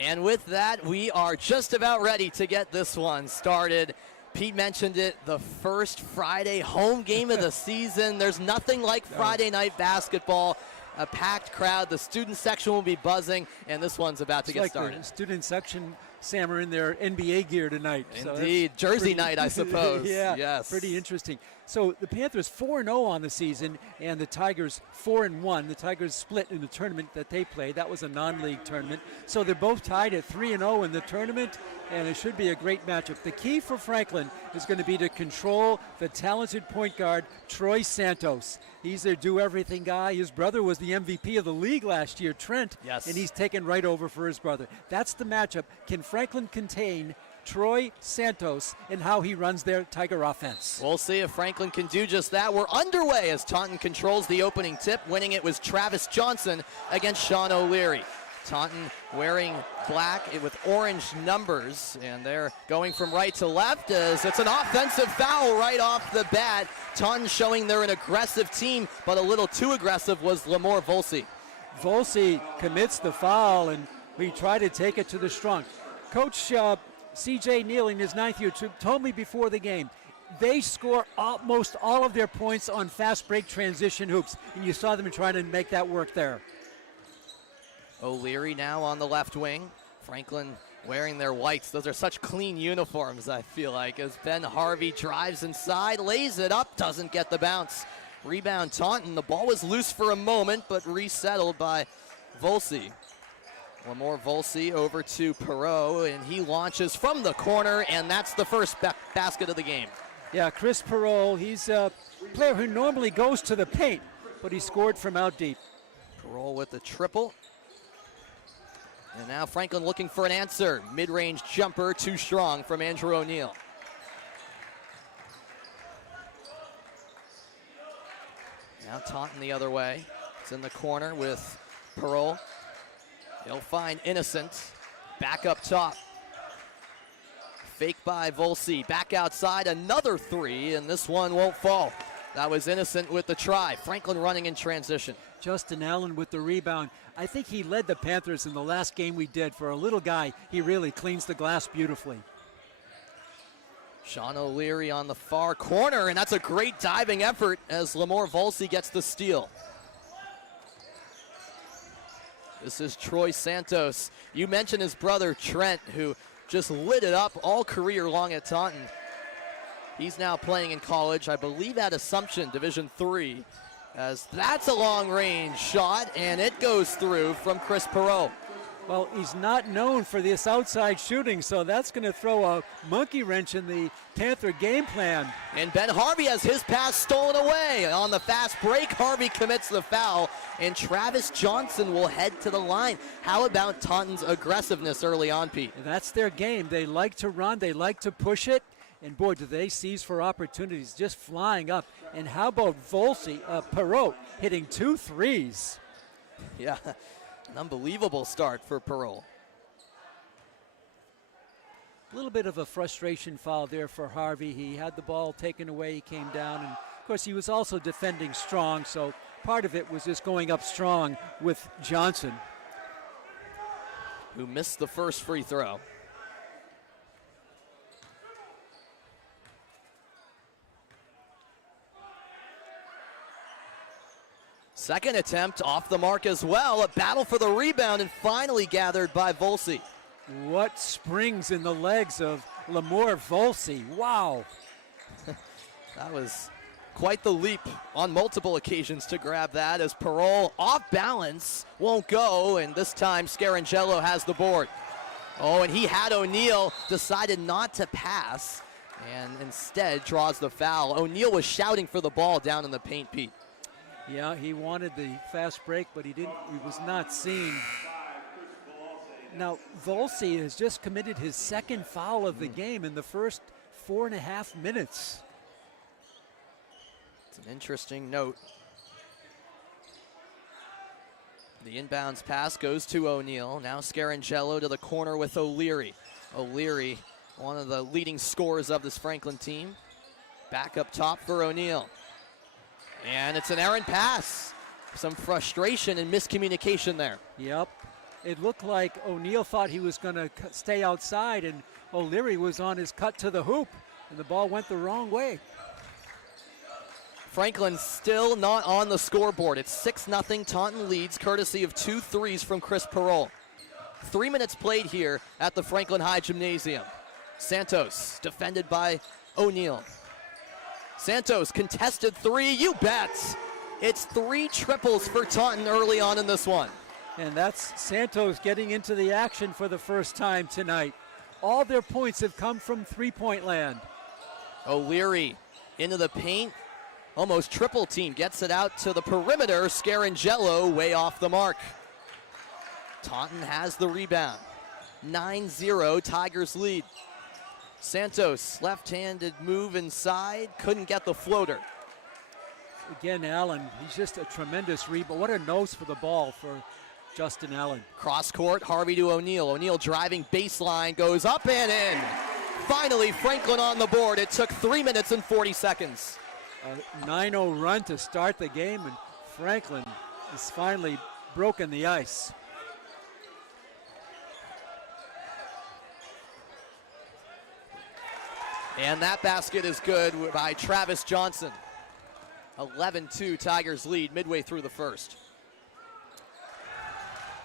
And with that, we are just about ready to get this one started. Pete mentioned it, the first Friday home game of the season. There's nothing like Friday night basketball. A packed crowd, the student section will be buzzing, and this one's about to get started. The student section, Sam, are in their NBA gear tonight. Indeed, so Jersey night, I suppose. Yeah, yes. Pretty interesting. So the Panthers 4-0 on the season, and the Tigers 4-1. The Tigers split in the tournament that they played. That was a non-league tournament. So they're both tied at 3-0 in the tournament, and it should be a great matchup. The key for Franklin is going to be to control the talented point guard, Troy Santos. He's their do-everything guy. His brother was the MVP of the league last year, Trent, yes. And he's taken right over for his brother. That's the matchup. Can Franklin contain Troy Santos and how he runs their Tiger offense? We'll see if Franklin can do just that. We're underway as Taunton controls the opening tip. Winning it was Travis Johnson against Sean O'Leary. Taunton wearing black with orange numbers, and they're going from right to left as it's an offensive foul right off the bat. Taunton showing they're an aggressive team, but a little too aggressive was Lamore Volsi. Volsi commits the foul, and we try to take it to the strong. Coach C.J. Neal in his ninth year told me before the game, they score almost all of their points on fast break transition hoops, and you saw them trying to make that work there. O'Leary now on the left wing. Franklin wearing their whites. Those are such clean uniforms, I feel like, as Ben Harvey drives inside, lays it up, doesn't get the bounce. Rebound Taunton. The ball was loose for a moment, but resettled by Volsi. Lamore Volsi over to Perot, and he launches from the corner, and that's the first basket of the game. Yeah, Chris Perot, he's a player who normally goes to the paint, but he scored from out deep. Perot with the triple. And now Franklin looking for an answer. Mid-range jumper, too strong from Andrew O'Neal. Now Taunton the other way. It's in the corner with Perot. He'll find Innocent. Back up top. Fake by Volsi. Back outside, another three, and this one won't fall. That was Innocent with the try. Franklin running in transition. Justin Allen with the rebound. I think he led the Panthers in the last game we did. For a little guy, he really cleans the glass beautifully. Sean O'Leary on the far corner, and that's a great diving effort as Lamore Volsi gets the steal. This is Troy Santos. You mentioned his brother Trent, who just lit it up all career long at Taunton. He's now playing in college, I believe at Assumption, Division III. As that's a long-range shot, and it goes through from Chris Perot. Well, he's not known for this outside shooting, so that's going to throw a monkey wrench in the Panther game plan. And Ben Harvey has his pass stolen away. On the fast break, Harvey commits the foul, and Travis Johnson will head to the line. How about Taunton's aggressiveness early on, Pete? That's their game. They like to run, they like to push it. And boy, do they seize for opportunities, just flying up. And how about Volsi, Perot, hitting 2 threes? Yeah, an unbelievable start for Perot. A little bit of a frustration foul there for Harvey. He had the ball taken away, he came down, and of course he was also defending strong, so part of it was just going up strong with Johnson, who missed the first free throw. Second attempt off the mark as well. A battle for the rebound and finally gathered by Volsi. What springs in the legs of Lamore Volsi. Wow. That was quite the leap on multiple occasions to grab that as Perot off balance, won't go, and this time Scarangello has the board. Oh, and he had O'Neal, decided not to pass, and instead draws the foul. O'Neal was shouting for the ball down in the paint, Pete. Yeah, he wanted the fast break, but he was not seen. Now, Volsi has just committed his second foul of the game in the first 4.5 minutes. It's an interesting note. The inbounds pass goes to O'Neal. Now Scarangello to the corner with O'Leary. O'Leary, one of the leading scorers of this Franklin team. Back up top for O'Neal. And it's an errant pass. Some frustration and miscommunication there. Yep. it looked like O'Neal thought he was going to stay outside, and O'Leary was on his cut to the hoop, and the ball went the wrong way. Franklin still not on the scoreboard. It's 6-0. Taunton leads, courtesy of 2 threes from Chris Parole. 3 minutes played here at the Franklin High Gymnasium. Santos defended by O'Neal. Santos contested 3, you bet. It's 3 triples for Taunton early on in this one. And that's Santos getting into the action for the first time tonight. All their points have come from three-point land. O'Leary into the paint, almost triple team, gets it out to the perimeter. Scarangello way off the mark. Taunton has the rebound. 9-0, Tigers lead. Santos, left-handed move inside, couldn't get the floater. Again, Allen, he's just a tremendous rebound. What a nose for the ball for Justin Allen. Cross court, Harvey to O'Neal. O'Neal driving baseline, goes up and in. Finally, Franklin on the board. It took 3 minutes and 40 seconds. A 9-0 run to start the game, and Franklin has finally broken the ice. And that basket is good by Travis Johnson. 11-2, Tigers lead midway through the first.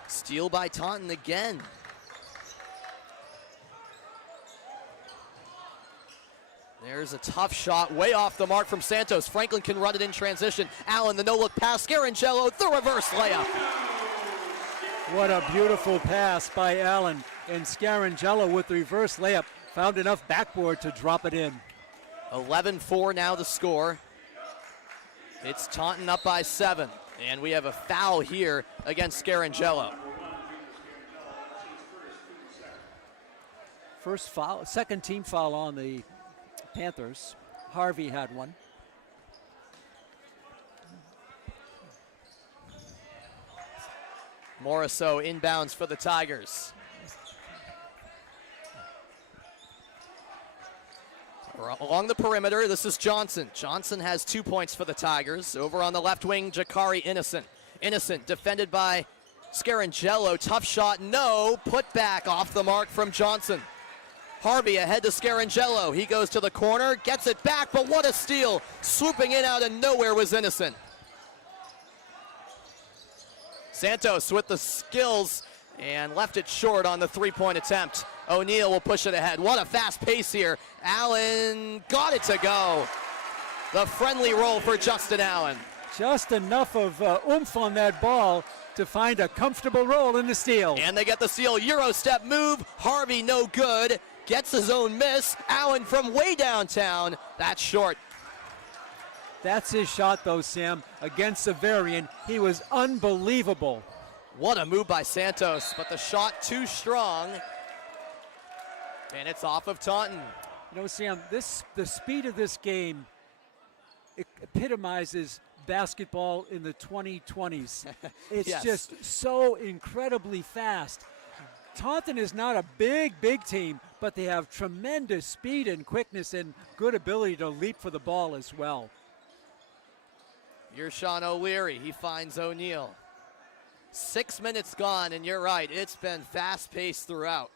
Steal by Taunton again. There's a tough shot way off the mark from Santos. Franklin can run it in transition. Allen, the no-look pass. Scarangello, the reverse layup. What a beautiful pass by Allen. And Scarangello with the reverse layup found enough backboard to drop it in. 11-4 now to score. It's Taunton up by 7. And we have a foul here against Scarangello. First foul, second team foul on the Panthers. Harvey had one. Morisseau inbounds for the Tigers. Along the perimeter, this is Johnson. Johnson has 2 points for the Tigers. Over on the left wing, Jakari Innocent. Innocent defended by Scarangello. Tough shot, no. Put back off the mark from Johnson. Harvey ahead to Scarangello. He goes to the corner, gets it back, but what a steal. Swooping in out of nowhere was Innocent. Santos with the skills and left it short on the three-point attempt. O'Neal will push it ahead. What a fast pace here. Allen got it to go. The friendly roll for Justin Allen. Just enough of oomph on that ball to find a comfortable roll in the steal. And they get the steal. Euro step move. Harvey no good. Gets his own miss. Allen from way downtown. That's short. That's his shot though, Sam, against Severian. He was unbelievable. What a move by Santos, but the shot too strong. And it's off of Taunton. You know, Sam, the speed of this game epitomizes basketball in the 2020s. It's Yes. just so incredibly fast. Taunton is not a big team, but they have tremendous speed and quickness and good ability to leap for the ball as well. Here's Sean O'Leary. He finds O'Neal. 6 minutes gone, and you're right. It's been fast-paced throughout.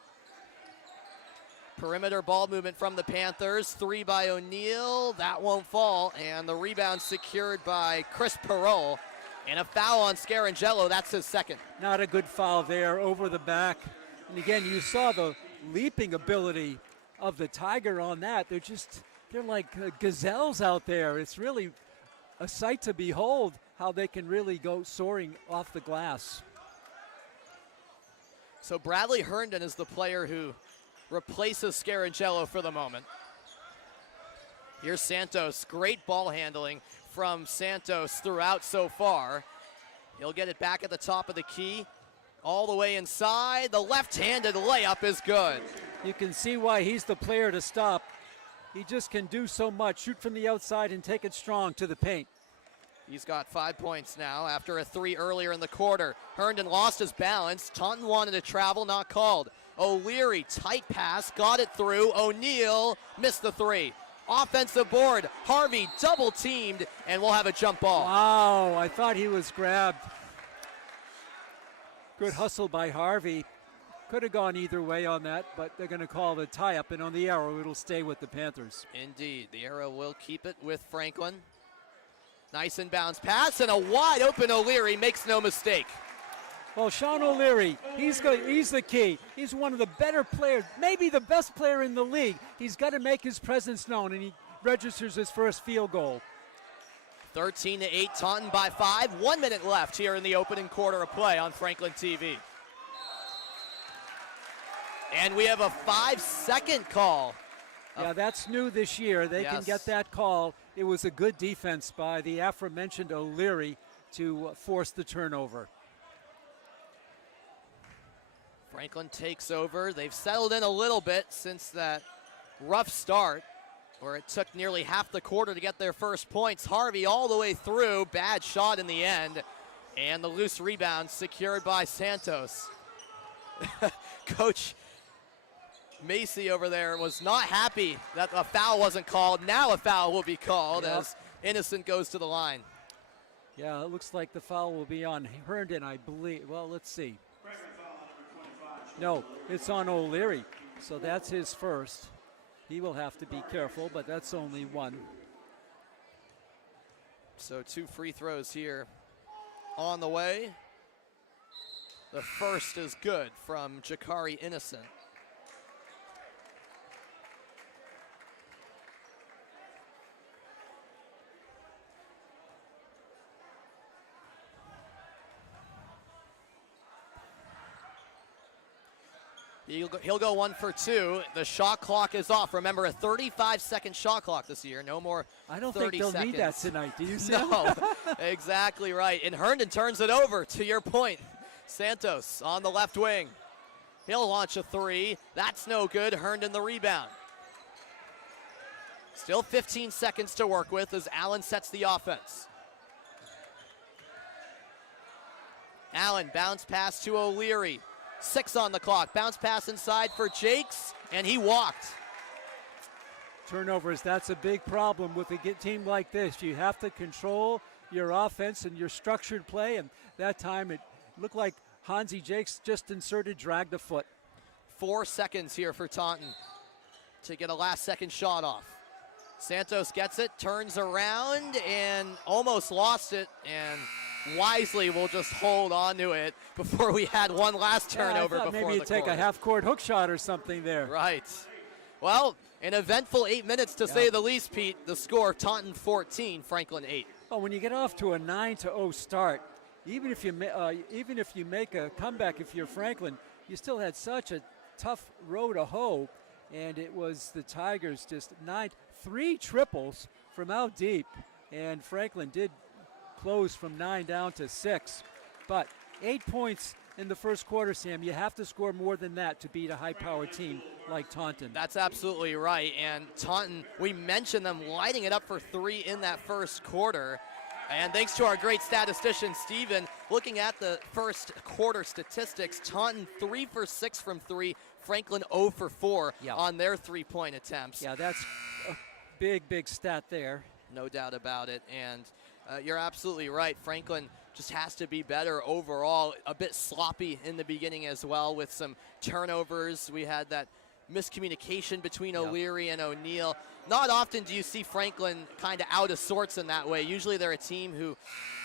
Perimeter ball movement from the Panthers. 3 by O'Neal. That won't fall. And the rebound secured by Chris Parole. And a foul on Scarangello. That's his second. Not a good foul there, over the back. And again, you saw the leaping ability of the Tiger on that. They're like gazelles out there. It's really a sight to behold how they can really go soaring off the glass. So Bradley Herndon is the player who replaces Scarangello for the moment. Here's Santos. Great ball handling from Santos throughout so far. He'll get it back at the top of the key. All the way inside. The left-handed layup is good. You can see why he's the player to stop. He just can do so much. Shoot from the outside and take it strong to the paint. He's got 5 points now after a 3 earlier in the quarter. Herndon lost his balance. Taunton wanted to travel, not called. O'Leary, tight pass, got it through. O'Neal missed the 3. Offensive board. Harvey double teamed, and we'll have a jump ball. Wow, I thought he was grabbed. Good hustle by Harvey. Could have gone either way on that, but they're going to call the tie-up, and on the arrow, it'll stay with the Panthers. Indeed, the arrow will keep it with Franklin. Nice inbounds pass, and a wide-open O'Leary makes no mistake. Well, Sean O'Leary, he's the key. He's one of the better players, maybe the best player in the league. He's got to make his presence known, and he registers his first field goal. 13-8, Taunton by 5. 1 minute left here in the opening quarter of play on Franklin TV. And we have a 5-second call. Yeah, that's new this year. They can get that call. It was a good defense by the aforementioned O'Leary to force the turnover. Franklin takes over. They've settled in a little bit since that rough start where it took nearly half the quarter to get their first points. Harvey all the way through. Bad shot in the end. And the loose rebound secured by Santos. Coach Macy over there was not happy that a foul wasn't called. Now a foul will be called as Innocent goes to the line. Yeah, it looks like the foul will be on Herndon, I believe. Well, let's see. No, it's on O'Leary, so that's his first. He will have to be careful, but that's only one. So 2 free throws here on the way. The first is good from Jakari Innocent. He'll go 1 for 2. The shot clock is off. Remember, a 35-second shot clock this year. No more 30 I don't think they'll seconds. need that tonight. Do you see? No, exactly right. And Herndon turns it over, to your point. Santos on the left wing. He'll launch a 3. That's no good. Herndon the rebound. Still 15 seconds to work with as Allen sets the offense. Allen bounce pass to O'Leary. 6 on the clock. Bounce pass inside for Jakes, and he walked. Turnovers, that's a big problem with a team like this. You have to control your offense and your structured play, and that time it looked like Hansi Jakes just inserted, dragged the foot. 4 seconds here for Taunton to get a last-second shot off. Santos gets it, turns around, and almost lost it, and wisely will just hold on to it before we had one last turnover before maybe you'd take a half-court hook shot or something there. Right. Well, an eventful 8 minutes to say the least, Pete. The score, Taunton 14, Franklin 8. Well, when you get off to a 9-0 start, even if you make a comeback, if you're Franklin, you still had such a tough row to hoe, and it was the Tigers just 3 triples from out deep, and Franklin did close from 9 down to 6. But 8 points in the first quarter, Sam. You have to score more than that to beat a high-powered team like Taunton. That's absolutely right. And Taunton, we mentioned them lighting it up for 3 in that first quarter. And thanks to our great statistician, Steven, looking at the first quarter statistics, Taunton 3 for 6 from 3, Franklin 0 for 4 on their 3-point attempts. Yeah, that's a big stat there. No doubt about it. And you're absolutely right. Franklin just has to be better overall. A bit sloppy in the beginning as well with some turnovers. We had that miscommunication between O'Leary and O'Neill. Not often do you see Franklin kind of out of sorts in that way. Usually they're a team who,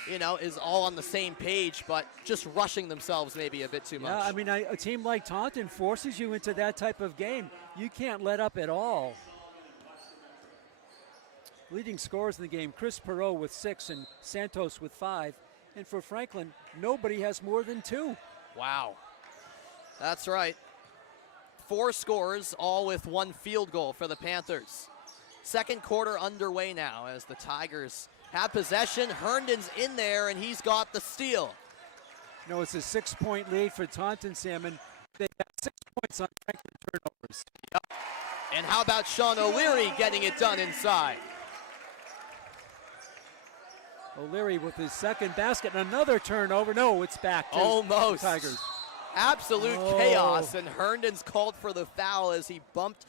is all on the same page, but just rushing themselves maybe a bit too much. Yeah, I mean, a team like Taunton forces you into that type of game. You can't let up at all. Leading scorers in the game, Chris Perot with 6 and Santos with 5. And for Franklin, nobody has more than 2. Wow. That's right. 4 scores, all with 1 field goal for the Panthers. Second quarter underway now as the Tigers have possession. Herndon's in there, and he's got the steal. No, it's a 6-point lead for Taunton, Salmon. They got 6 points on Franklin turnovers. Yep. And how about Sean O'Leary getting it done inside? O'Leary with his second basket, and another turnover. No, it's back to almost. The Tigers. Absolute chaos, and Herndon's called for the foul as he bumped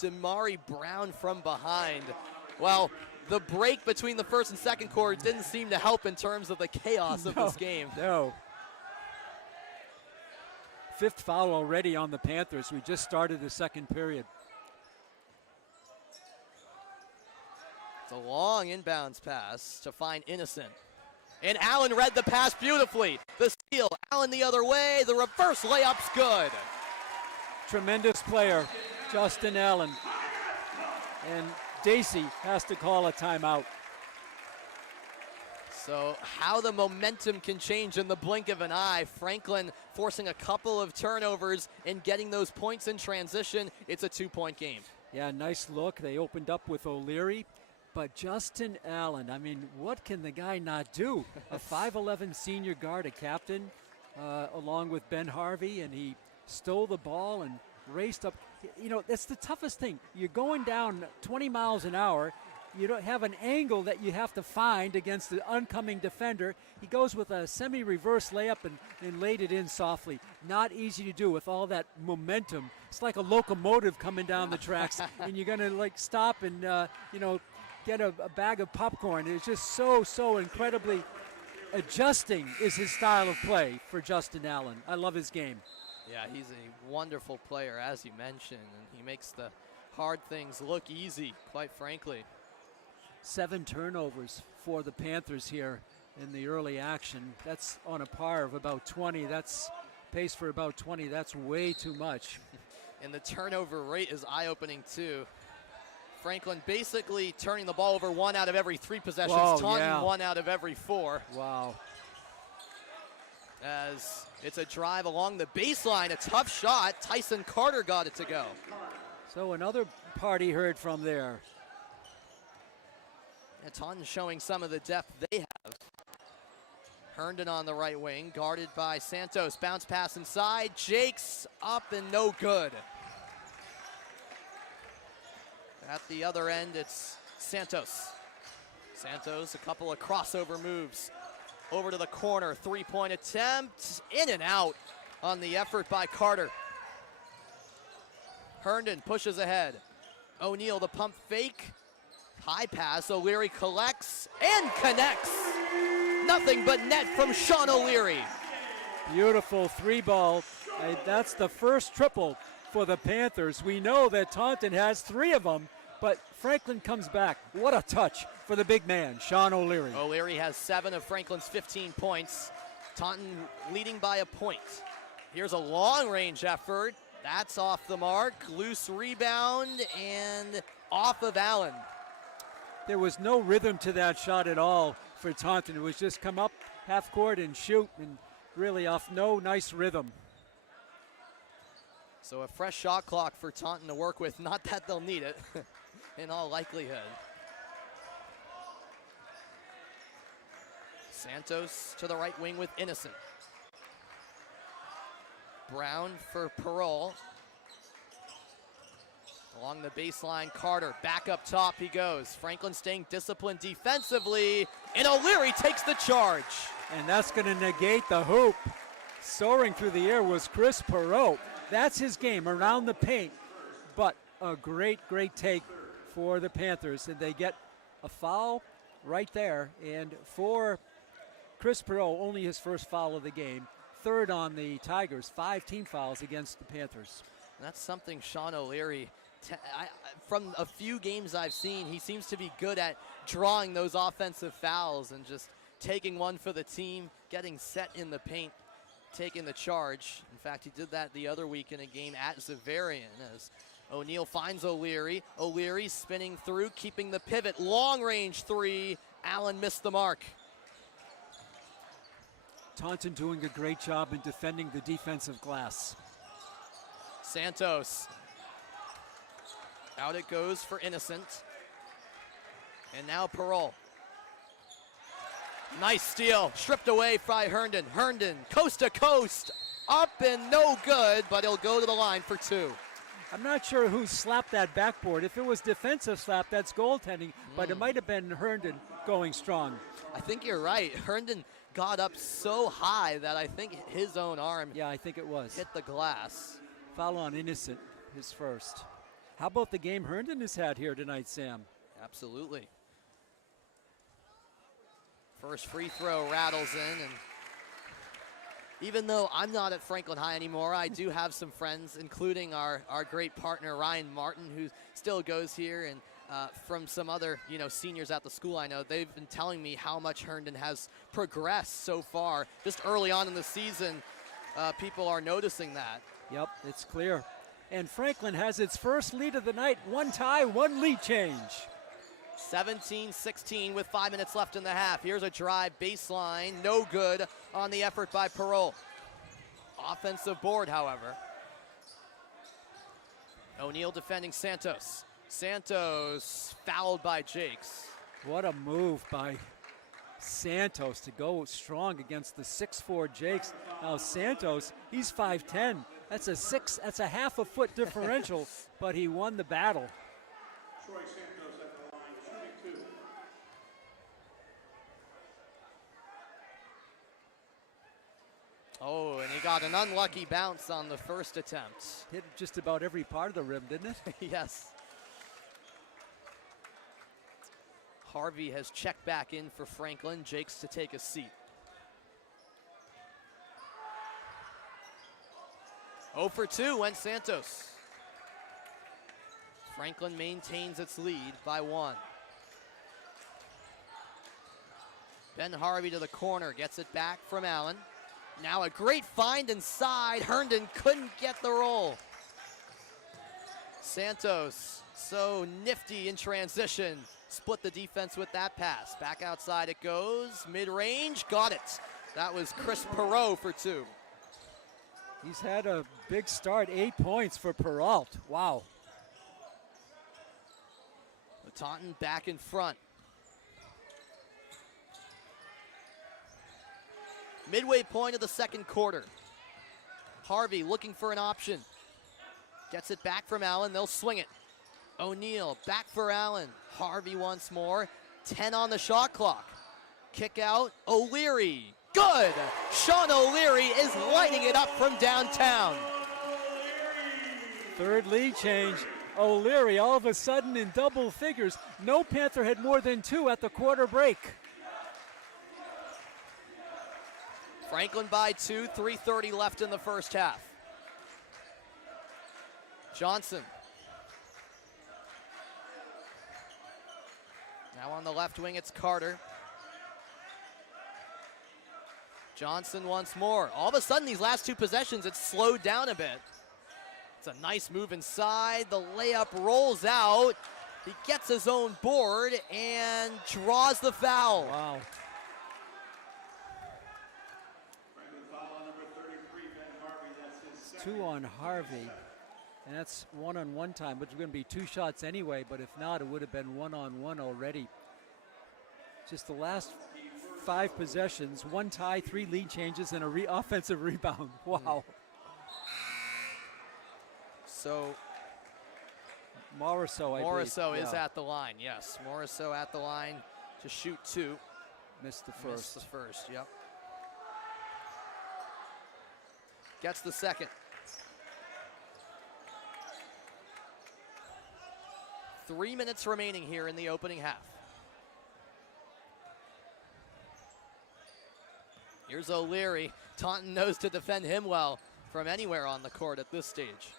Damari Brown from behind. Well, the break between the first and second quarter didn't seem to help in terms of the chaos of this game. No. fifth foul already on the Panthers. We just started the second period. It's a long inbounds pass to find Innocent. And Allen read the pass beautifully. The steal, Allen the other way. The reverse layup's good. Tremendous player, Justin Allen. And Dacey has to call a timeout. So how the momentum can change in the blink of an eye. Franklin forcing a couple of turnovers and getting those points in transition. It's a 2-point game. Yeah, nice look. They opened up with O'Leary. But Justin Allen, I mean, what can the guy not do? A 5'11 senior guard, a captain, along with Ben Harvey, and he stole the ball and raced up. You know, that's the toughest thing. You're going down 20 miles an hour. You don't have an angle that you have to find against the oncoming defender. He goes with a semi-reverse layup and laid it in softly. Not easy to do with all that momentum. It's like a locomotive coming down the tracks, and you're going to, like, stop and, get a bag of popcorn. It's just so incredibly adjusting is his style of play for Justin Allen. I love his game. Yeah, he's a wonderful player, as you mentioned, and he makes the hard things look easy, quite frankly. 7 turnovers for the Panthers here in the early action. That's on a par of about 20. That's pace for about 20. That's way too much. And the turnover rate is eye-opening, too. Franklin basically turning the ball over 1 out of every 3 possessions. Whoa, Taunton yeah. 1 out of every 4. Wow. As it's a drive along the baseline, a tough shot. Tyson Carter got it to go. So another party heard from there. And Taunton showing some of the depth they have. Herndon on the right wing, guarded by Santos. Bounce pass inside. Jakes up and no good. At the other end, it's Santos. Santos, a couple of crossover moves. Over to the corner, 3-point attempt. In and out on the effort by Carter. Herndon pushes ahead. O'Neal, the pump fake. High pass, O'Leary collects and connects. Nothing but net from Sean O'Leary. Beautiful 3-ball. That's the first triple for the Panthers. We know that Taunton has 3 of them, but Franklin comes back. What a touch for the big man, Sean O'Leary. O'Leary has 7 of Franklin's 15 points. Taunton leading by a point. Here's a long-range effort. That's off the mark. Loose rebound and off of Allen. There was no rhythm to that shot at all for Taunton. It was just come up half court and shoot, and really off no nice rhythm. So a fresh shot clock for Taunton to work with. Not that they'll need it in all likelihood. Santos to the right wing with Innocent. Brown for Parole. Along the baseline, Carter back up top he goes. Franklin staying disciplined defensively, and O'Leary takes the charge. And that's going to negate the hoop. Soaring through the air was Chris Perot. That's his game, around the paint. But a great take for the Panthers. And they get a foul right there. And for Chris Perot, only his first foul of the game. 3rd on the Tigers, 5 team fouls against the Panthers. And that's something Sean O'Leary, from a few games I've seen, he seems to be good at drawing those offensive fouls and just taking one for the team, getting set in the paint, taking the charge. In fact, he did that the other week in a game at Zavarian as O'Neal finds O'Leary. O'Leary spinning through, keeping the pivot. Long range 3. Allen missed the mark. Taunton doing a great job in defending the defensive glass. Santos. Out it goes for Innocent. And now Parole. Nice steal, stripped away by Herndon. Herndon, coast to coast, up and no good, but he'll go to the line for 2. I'm not sure who slapped that backboard. If it was defensive slap, that's goaltending, but it might have been Herndon going strong. I think you're right. Herndon got up so high that I think his own arm I think it was. hit the glass. Foul on Innocent, his first. How about the game Herndon has had here tonight, Sam? Absolutely. First free throw rattles in, and even though I'm not at Franklin High anymore, I do have some friends, including our great partner, Ryan Martin, who still goes here, and from some other, seniors at the school I know. They've been telling me how much Herndon has progressed so far. Just early on in the season, people are noticing that. Yep, it's clear. And Franklin has its first lead of the night. 1 tie, 1 lead change. 17-16 with 5 minutes left in the half. Here's a drive baseline, no good on the effort by Parole. Offensive board, however. O'Neal defending Santos. Santos fouled by Jakes. What a move by Santos to go strong against the 6'4" Jakes. Now Santos, he's 5'10". That's a half a foot differential, but he won the battle. Troy Santos at the line, shooting 2. Oh, and he got an unlucky bounce on the first attempt. Hit just about every part of the rim, didn't it? Yes. Harvey has checked back in for Franklin. Jakes to take a seat. 0 for 2 went Santos. Franklin maintains its lead by 1. Ben Harvey to the corner, gets it back from Allen. Now a great find inside. Herndon couldn't get the roll. Santos, so nifty in transition. Split the defense with that pass. Back outside it goes. Mid-range, got it. That was Chris Perot for 2. He's had a big start, 8 points for Peralt. Wow. Taunton back in front. Midway point of the second quarter. Harvey looking for an option. Gets it back from Allen. They'll swing it. O'Neal back for Allen. Harvey once more. 10 on the shot clock. Kick out. O'Leary. Good. Sean O'Leary is lighting it up from downtown. Third lead change. O'Leary all of a sudden in double figures. No Panther had more than 2 at the quarter break. Franklin by 2, 3:30 left in the first half. Johnson. Now on the left wing, it's Carter. Johnson once more. All of a sudden, these last 2 possessions, it's slowed down a bit. It's a nice move inside. The layup rolls out. He gets his own board and draws the foul. Wow. Number 33, Ben Harvey, that's his 2 on Harvey. And that's 1-on-1 time, which is going to be 2 shots anyway, but if not, it would have been 1-on-1 already. Just the last 5 possessions, 1 tie, 3 lead changes, and a offensive rebound. Wow. So Morisseau is at the line, yes. Morisseau at the line to shoot 2. Missed the first. Missed the first, yep. Gets the second. 3 minutes remaining here in the opening half. Here's O'Leary. Taunton knows to defend him well from anywhere on the court at this stage.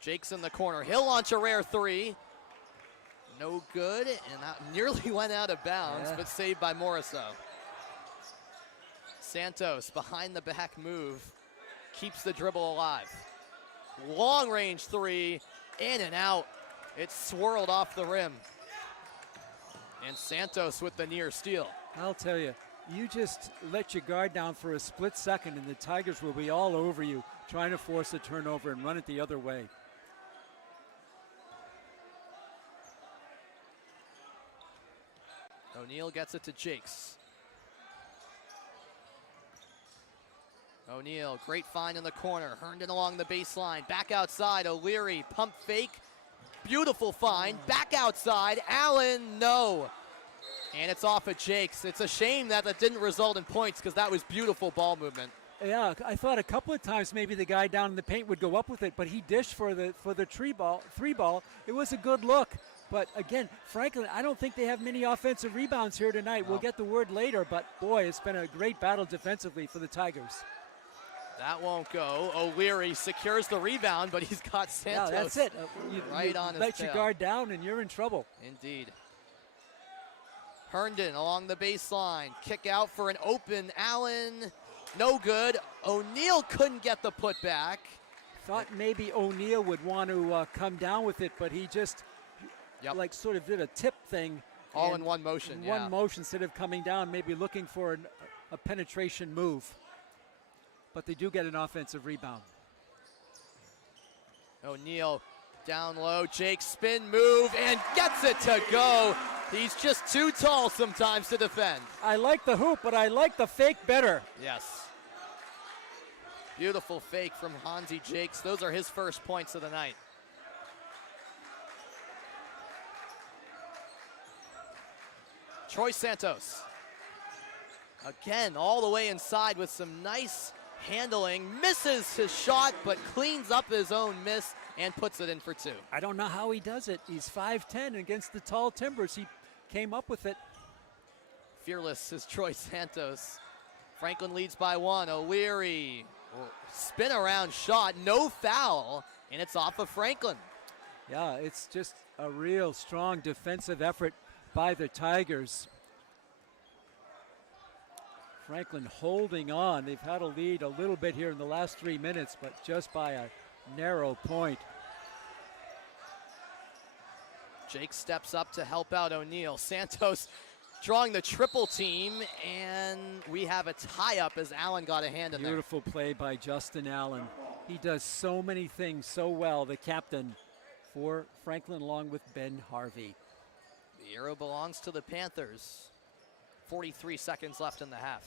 Jake's in the corner. He'll launch a rare 3. No good, and that nearly went out of bounds, but saved by Morisseau. Santos, behind the back move, keeps the dribble alive. Long range 3, in and out. It swirled off the rim. And Santos with the near steal. I'll tell you, you just let your guard down for a split second and the Tigers will be all over you, trying to force a turnover and run it the other way. O'Neal gets it to Jakes. O'Neal, great find in the corner. Herndon along the baseline. Back outside, O'Leary, pump fake. Beautiful find, back outside. Allen, no. And it's off of Jakes. It's a shame that didn't result in points because that was beautiful ball movement. Yeah, I thought a couple of times maybe the guy down in the paint would go up with it, but he dished for the three ball. It was a good look. But again, Franklin, I don't think they have many offensive rebounds here tonight. No. We'll get the word later, but boy, it's been a great battle defensively for the Tigers. That won't go. O'Leary secures the rebound, but he's got Santos. Yeah, that's it. Right on his let your tail. guard down and you're in trouble. Indeed. Herndon along the baseline. Kick out for an open Allen. No good. O'Neal couldn't get the putback. Thought maybe O'Neal would want to come down with it, but he just like sort of did a tip thing. All in one motion, One motion instead of coming down, maybe looking for a penetration move. But they do get an offensive rebound. O'Neal down low. Jake spin move and gets it to go. He's just too tall sometimes to defend. I like the hoop, but I like the fake better. Yes. Beautiful fake from Hansi Jakes. Those are his first points of the night. Troy Santos. Again, all the way inside with some nice handling. Misses his shot, but cleans up his own miss and puts it in for two. I don't know how he does it. He's 5'10" against the tall Timbers. He came up with it. Fearless is Troy Santos. Franklin leads by one. O'Leary, spin around shot, no foul, and it's off of Franklin. Yeah, it's just a real strong defensive effort by the Tigers. Franklin holding on. They've had a lead a little bit here in the last 3 minutes, but just by a narrow point. Jake steps up to help out O'Neal. Santos drawing the triple team, and we have a tie-up as Allen got a hand in there. Beautiful play by Justin Allen. He does so many things so well, the captain for Franklin along with Ben Harvey. The arrow belongs to the Panthers. 43 seconds left in the half.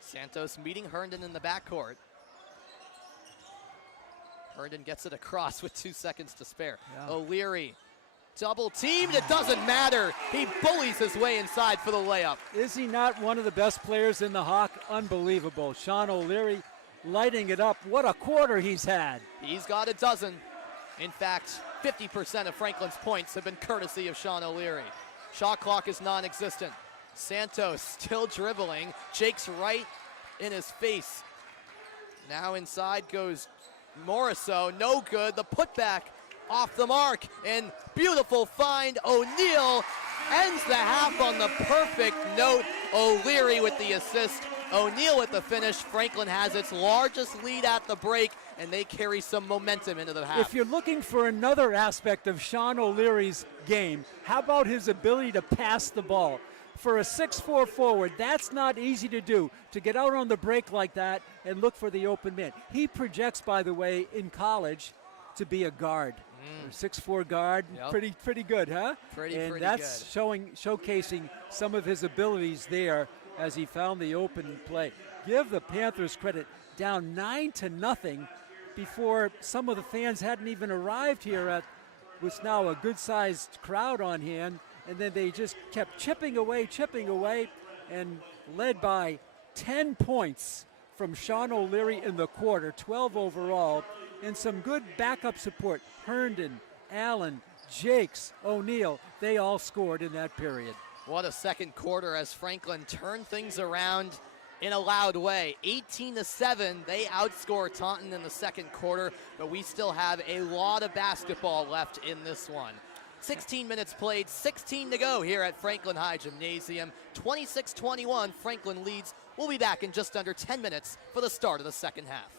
Santos meeting Herndon in the backcourt. Herndon gets it across with 2 seconds to spare. Yeah. O'Leary double teamed. It doesn't matter. He bullies his way inside for the layup. Is he not one of the best players in the Hawk? Unbelievable. Sean O'Leary lighting it up. What a quarter he's had. He's got a dozen. In fact, 50% of Franklin's points have been courtesy of Sean O'Leary. Shot clock is non-existent. Santos still dribbling. Jake's right in his face. Now inside goes Morisseau. No good. The putback off the mark. And beautiful find. O'Neal ends the half on the perfect note. O'Leary with the assist. O'Neal with the finish. Franklin has its largest lead at the break, and they carry some momentum into the half. If you're looking for another aspect of Sean O'Leary's game, how about his ability to pass the ball? For a 6'4" forward, that's not easy to do, to get out on the break like that and look for the open man. He projects, by the way, in college to be a guard. 6'4" guard, Yep. pretty good, huh? Pretty that's showcasing some of his abilities there as he found the open play. Give the Panthers credit, down 9-0 before some of the fans hadn't even arrived here at what's now a good-sized crowd on hand, and then they just kept chipping away, and led by 10 points from Sean O'Leary in the quarter, 12 overall, and some good backup support. Herndon, Allen, Jakes, O'Neal, they all scored in that period. What a second quarter as Franklin turned things around in a loud way. 18-7, they outscore Taunton in the second quarter, but we still have a lot of basketball left in this one. 16 minutes played, 16 to go here at Franklin High Gymnasium. 26-21, Franklin leads. We'll be back in just under 10 minutes for the start of the second half.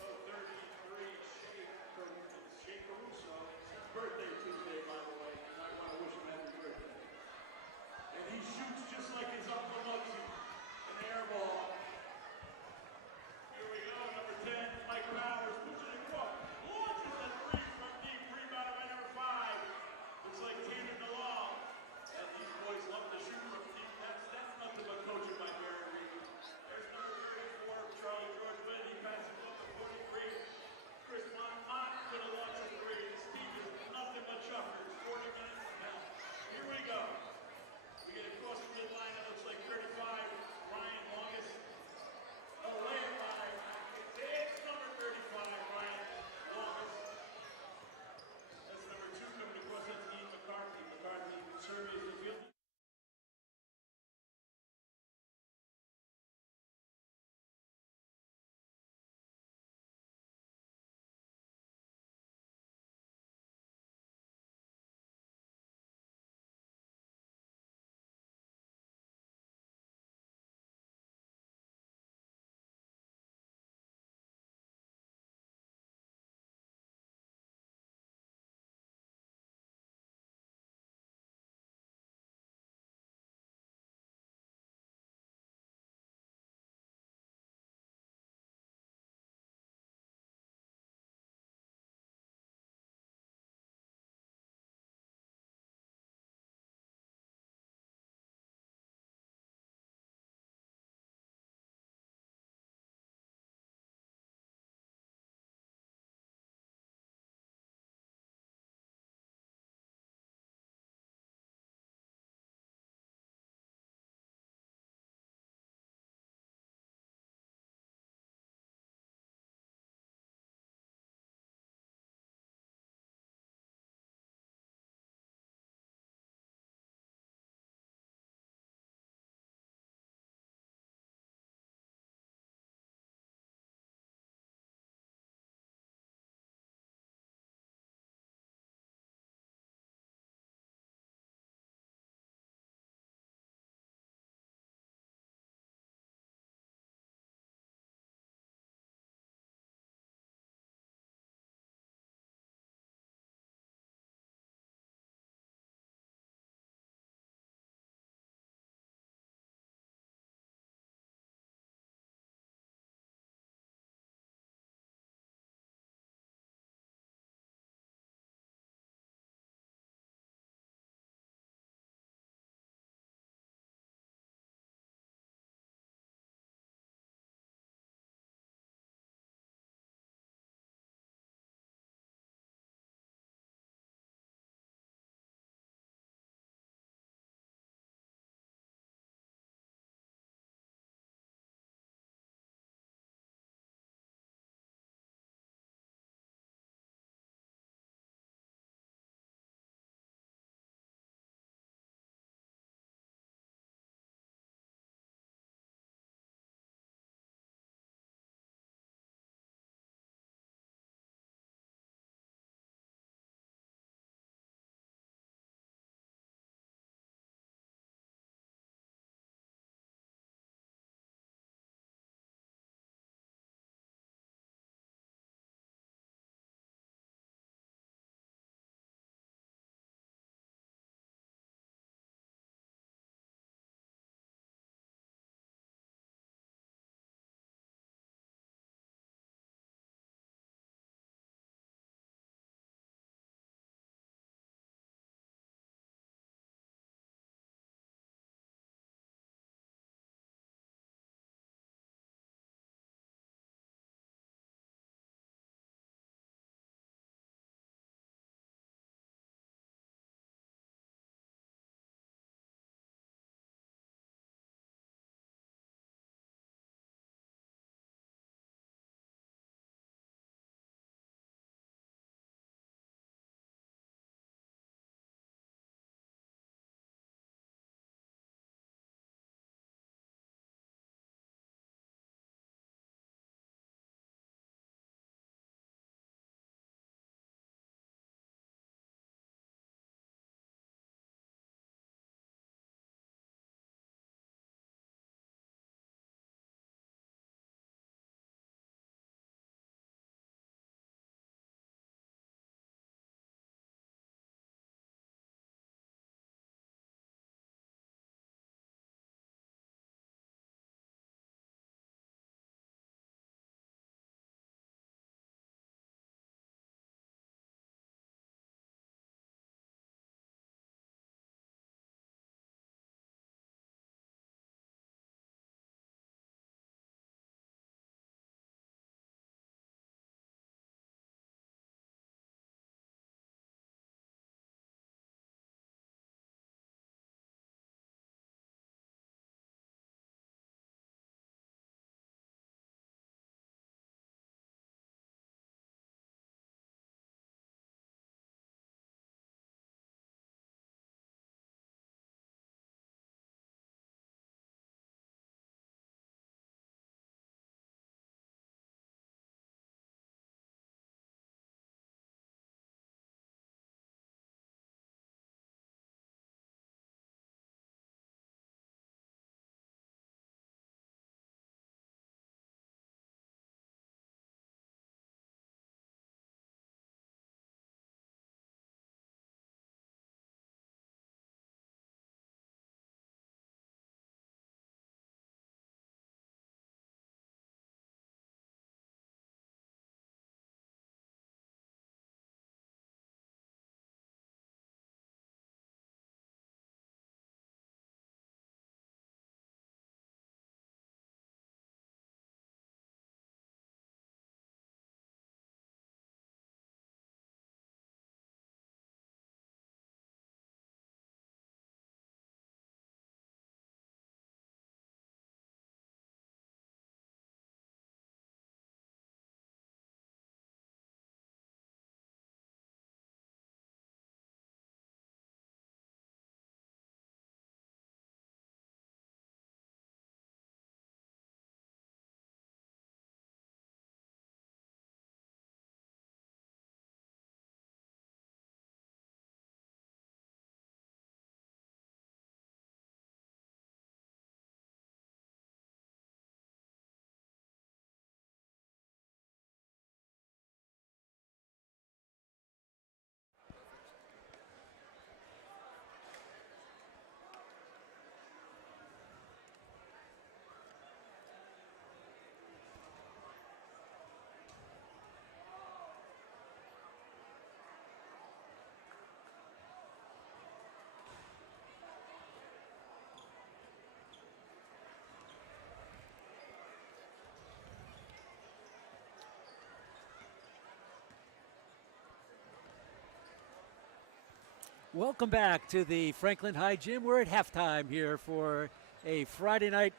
Welcome back to the Franklin High Gym. We're at halftime here for a Friday night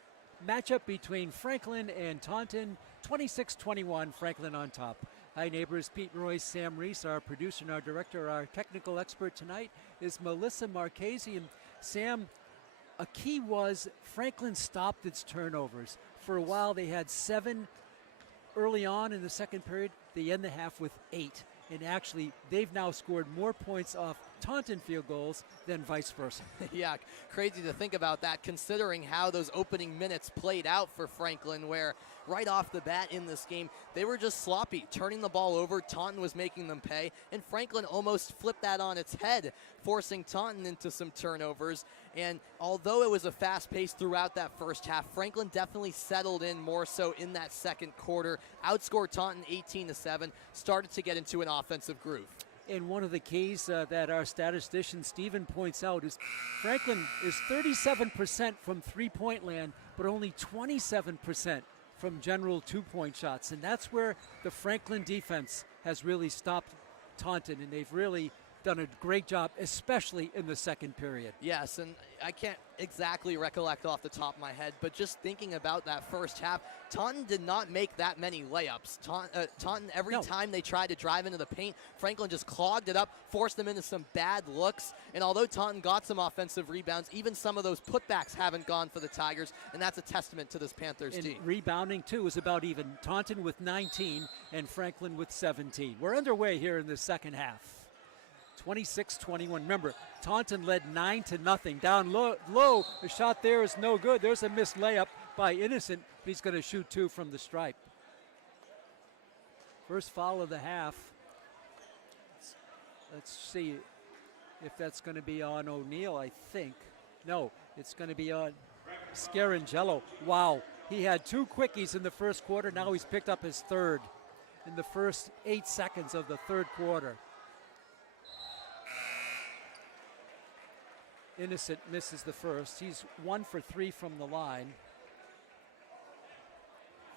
matchup between Franklin and Taunton. 26-21, Franklin on top. Hi neighbors, Pete Royce, Sam Reese, our producer and our director. Our technical expert tonight is Melissa Marchese. And Sam, a key was Franklin stopped its turnovers. For a while they had 7 early on in the second period. They end the half with 8. And actually, they've now scored more points off Taunton field goals than vice versa. Yeah, crazy to think about that, considering how those opening minutes played out for Franklin, where right off the bat in this game, they were just sloppy, turning the ball over. Taunton was making them pay, and Franklin almost flipped that on its head, forcing Taunton into some turnovers. And although it was a fast pace throughout that first half, Franklin definitely settled in more so in that second quarter, outscored Taunton 18-7, started to get into an offensive groove. And one of the keys that our statistician Stephen points out is Franklin is 37% from three-point land, but only 27% from general two-point shots. And that's where the Franklin defense has really stopped Taunton, and they've really done a great job, especially in the second period. Yes, and I can't exactly recollect off the top of my head, but just thinking about that first half, Taunton did not make that many layups. Taunton, every time they tried to drive into the paint, Franklin just clogged it up, forced them into some bad looks. And although Taunton got some offensive rebounds, even some of those putbacks haven't gone for the Tigers, and that's a testament to this Panthers team. Rebounding, too, is about even. Taunton with 19 and Franklin with 17. We're underway here in the second half. 26-21. Remember, Taunton led 9-0. Down low, the shot there is no good. There's a missed layup by Innocent, but he's going to shoot 2 from the stripe. First foul of the half. Let's see if that's going to be on O'Neal, I think. No, it's going to be on Scarangello. Wow, he had 2 quickies in the first quarter. Now he's picked up his third in the first 8 seconds of the third quarter. Innocent misses the first. He's 1 for 3 from the line.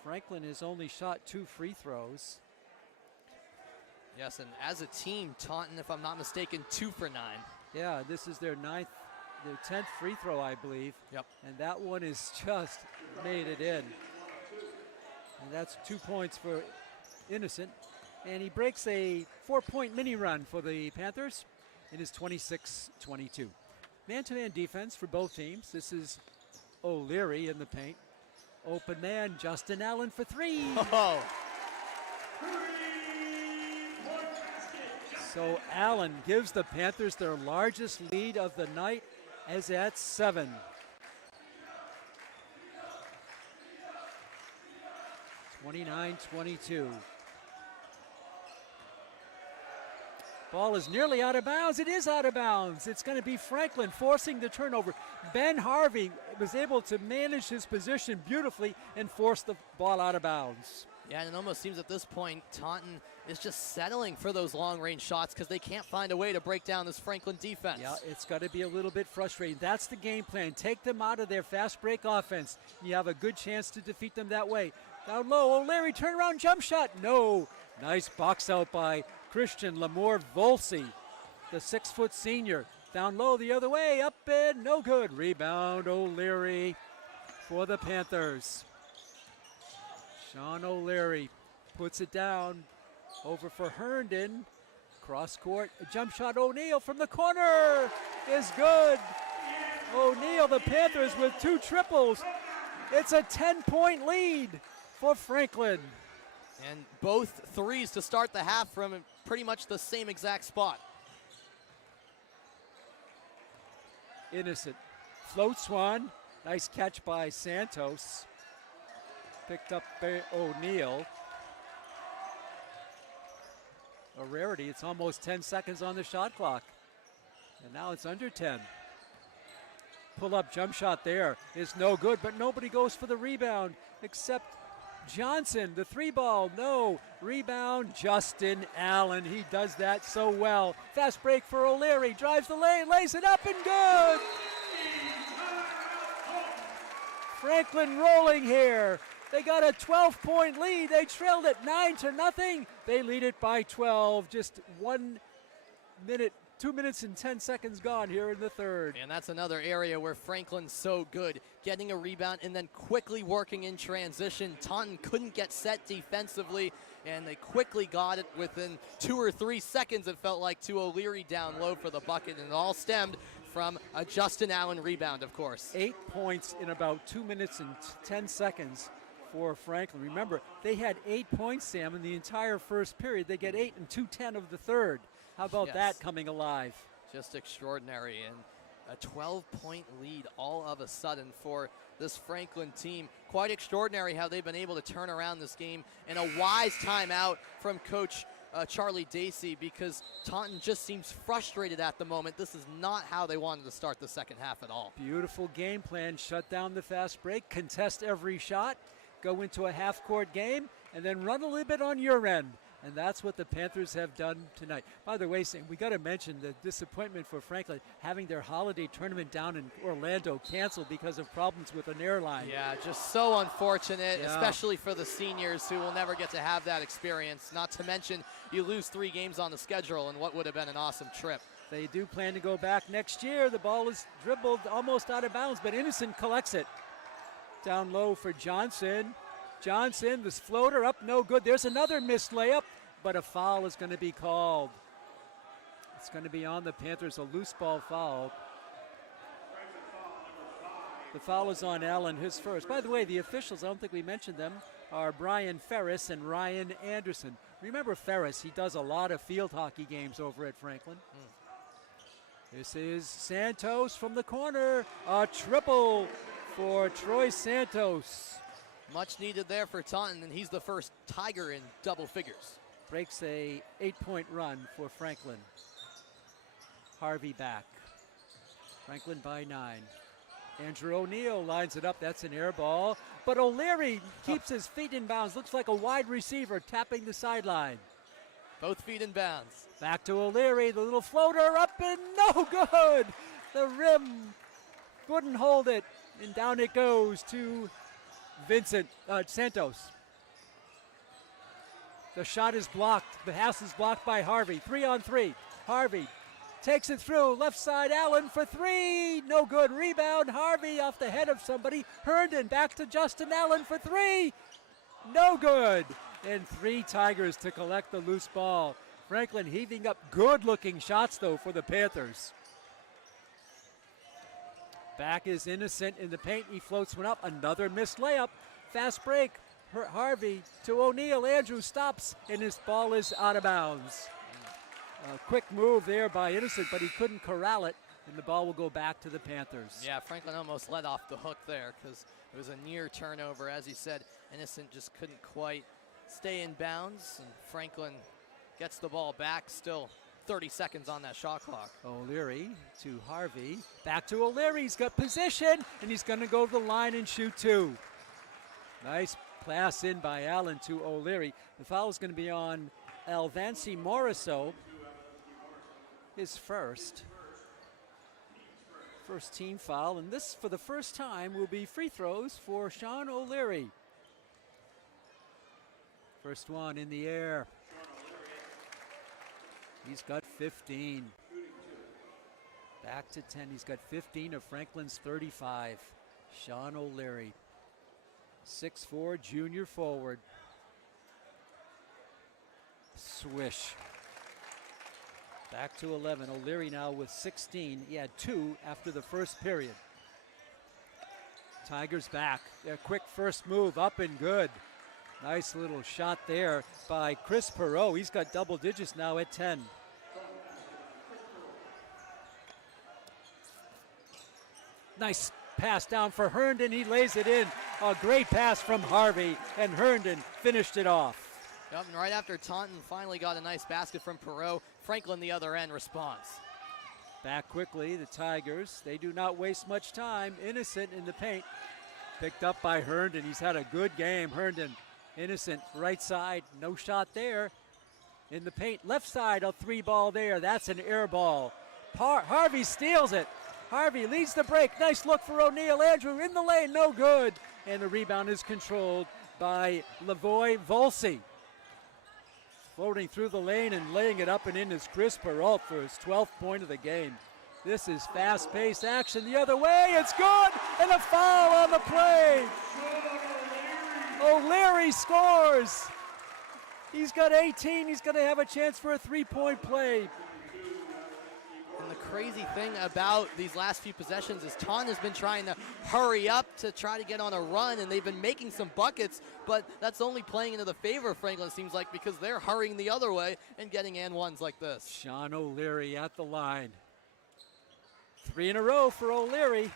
Franklin has only shot 2 free throws. Yes, and as a team, Taunton, if I'm not mistaken, 2 for 9. Yeah, this is their 10th free throw, I believe. Yep. And that one is just made it in. And that's 2 points for Innocent. And he breaks a 4-point mini run for the Panthers. It is 26-22. Man-to-man defense for both teams. This is O'Leary in the paint. Open man, Justin Allen for 3. Oh. So Allen gives the Panthers their largest lead of the night, as at 7. (29-22). Ball is nearly out of bounds. It is out of bounds. It's going to be Franklin forcing the turnover. Ben Harvey was able to manage his position beautifully and force the ball out of bounds. Yeah, and it almost seems at this point Taunton is just settling for those long-range shots because they can't find a way to break down this Franklin defense. Yeah, it's got to be a little bit frustrating. That's the game plan. Take them out of their fast break offense. You have a good chance to defeat them that way. Down low, O'Leary, turnaround jump shot. No. Nice box out by Christian Lamore Volsi, the 6-foot senior. Down low the other way, up and no good. Rebound O'Leary for the Panthers. Sean O'Leary puts it down over for Herndon. Cross court, a jump shot. O'Neal from the corner is good. O'Neal, the Panthers with 2 triples. It's a 10-point lead for Franklin. And both threes to start the half from pretty much the same exact spot. Innocent floats one. Nice catch by Santos. Picked up by O'Neal. A rarity. It's almost 10 seconds on the shot clock. And now it's under 10. Pull-up jump shot there is no good, but nobody goes for the rebound except Johnson. The 3-ball, no. Rebound, Justin Allen. He does that so well. Fast break for O'Leary. Drives the lane, lays it up and good. Franklin rolling here. They got a 12-point lead. They trailed it 9-0. They lead it by 12. Just 1 minute 2 minutes and 10 seconds gone here in the third. And that's another area where Franklin's so good, getting a rebound and then quickly working in transition. Taunton couldn't get set defensively, and they quickly got it within 2 or 3 seconds, it felt like, to O'Leary down low for the bucket, and it all stemmed from a Justin Allen rebound, of course. 8 points in about 2 minutes and 10 seconds for Franklin. Remember, they had 8 points, Sam, in the entire first period. They get 8 and 2:10 of the third. How about that coming alive? Just extraordinary, and a 12-point lead all of a sudden for this Franklin team. Quite extraordinary how they've been able to turn around this game, and a wise timeout from Coach Charlie Dacey, because Taunton just seems frustrated at the moment. This is not how they wanted to start the second half at all. Beautiful game plan. Shut down the fast break, contest every shot, go into a half-court game, and then run a little bit on your end. And that's what the Panthers have done tonight. By the way, Sam, we got to mention the disappointment for Franklin having their holiday tournament down in Orlando canceled because of problems with an airline. Yeah, just so unfortunate, especially for the seniors who will never get to have that experience. Not to mention, you lose 3 games on the schedule in what would have been an awesome trip. They do plan to go back next year. The ball is dribbled almost out of bounds, but Innocent collects it. Down low for Johnson. Johnson, this floater up, no good. There's another missed layup, but a foul is going to be called. It's going to be on the Panthers, a loose ball foul. The foul is on Allen, his first. By the way, the officials, I don't think we mentioned them, are Brian Ferris and Ryan Anderson. Remember Ferris, he does a lot of field hockey games over at Franklin. This is Santos from the corner. A triple for Troy Santos. Much needed there for Taunton, and he's the first Tiger in double figures. Breaks a 8-point run for Franklin. Harvey back. Franklin by 9. Andrew O'Neill lines it up. That's an air ball. But O'Leary keeps his feet in bounds. Looks like a wide receiver tapping the sideline. Both feet in bounds. Back to O'Leary. The little floater up and no good. The rim couldn't hold it. And down it goes to Santos. The shot is blocked. The pass is blocked by Harvey. 3-on-3. Harvey takes it through. Left side, Allen for 3. No good. Rebound. Harvey off the head of somebody. Herndon back to Justin Allen for 3. No good. And 3 Tigers to collect the loose ball. Franklin heaving up good-looking shots, though, for the Panthers. Back is Innocent in the paint. He floats one up. Another missed layup. Fast break. Harvey to O'Neill. Andrew stops, and his ball is out of bounds. A quick move there by Innocent, but he couldn't corral it, and the ball will go back to the Panthers. Yeah, Franklin almost let off the hook there because it was a near turnover. As he said, Innocent just couldn't quite stay in bounds, and Franklin gets the ball back. Still 30 seconds on that shot clock. O'Leary to Harvey. Back to O'Leary. He's got position, and he's going to go to the line and shoot 2. Nice pass in by Allen to O'Leary. The foul is going to be on Alvanci Moriso. His first team foul, and this, for the first time, will be free throws for Sean O'Leary. First one in the air. He's got 15. Back to 10. He's got 15 of Franklin's 35. Sean O'Leary. 6'4", junior forward. Swish. Back to 11. O'Leary now with 16. He had 2 after the first period. Tigers back. A quick first move, up and good. Nice little shot there by Chris Perot. He's got double digits now at 10. Nice pass down for Herndon. He lays it in. A great pass from Harvey, and Herndon finished it off. Yep, and right after Taunton finally got a nice basket from Perot, Franklin the other end responds. Back quickly, the Tigers. They do not waste much time. Innocent in the paint. Picked up by Herndon. He's had a good game. Herndon, Innocent, right side. No shot there. In the paint, left side, a 3-ball there. That's an air ball. Harvey steals it. Harvey leads the break. Nice look for O'Neill. Andrew in the lane, no good. And the rebound is controlled by Lavoy Volsi. Floating through the lane and laying it up and in is Chris Perrault for his 12th point of the game. This is fast-paced action the other way. It's good, and a foul on the play. O'Leary scores. He's got 18. He's going to have a chance for a three-point play. And the crazy thing about these last few possessions is Taunton has been trying to hurry up to try to get on a run, and they've been making some buckets, but that's only playing into the favor of Franklin, it seems like, because they're hurrying the other way and getting and ones like this. Sean O'Leary at the line. 3 in a row for O'Leary.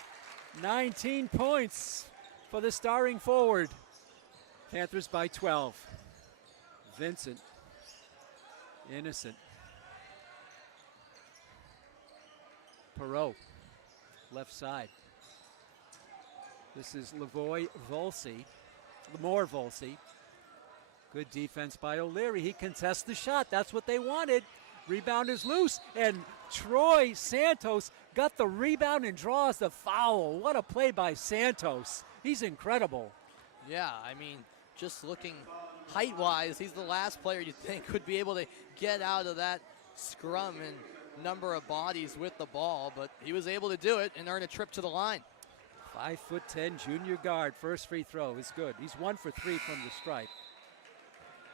19 points for the starring forward. Panthers by 12. Vincent. Innocent. Perrault, left side. This is Lamore Volsi. Good defense by O'Leary. He contests the shot. That's what they wanted. Rebound is loose, and Troy Santos got the rebound and draws the foul. What a play by Santos. He's incredible. Yeah, I mean, just looking height-wise, he's the last player you'd think would be able to get out of that scrum and number of bodies with the ball, but he was able to do it and earn a trip to the line. 5'10" junior guard. First free throw is good. He's 1 for 3 from the stripe.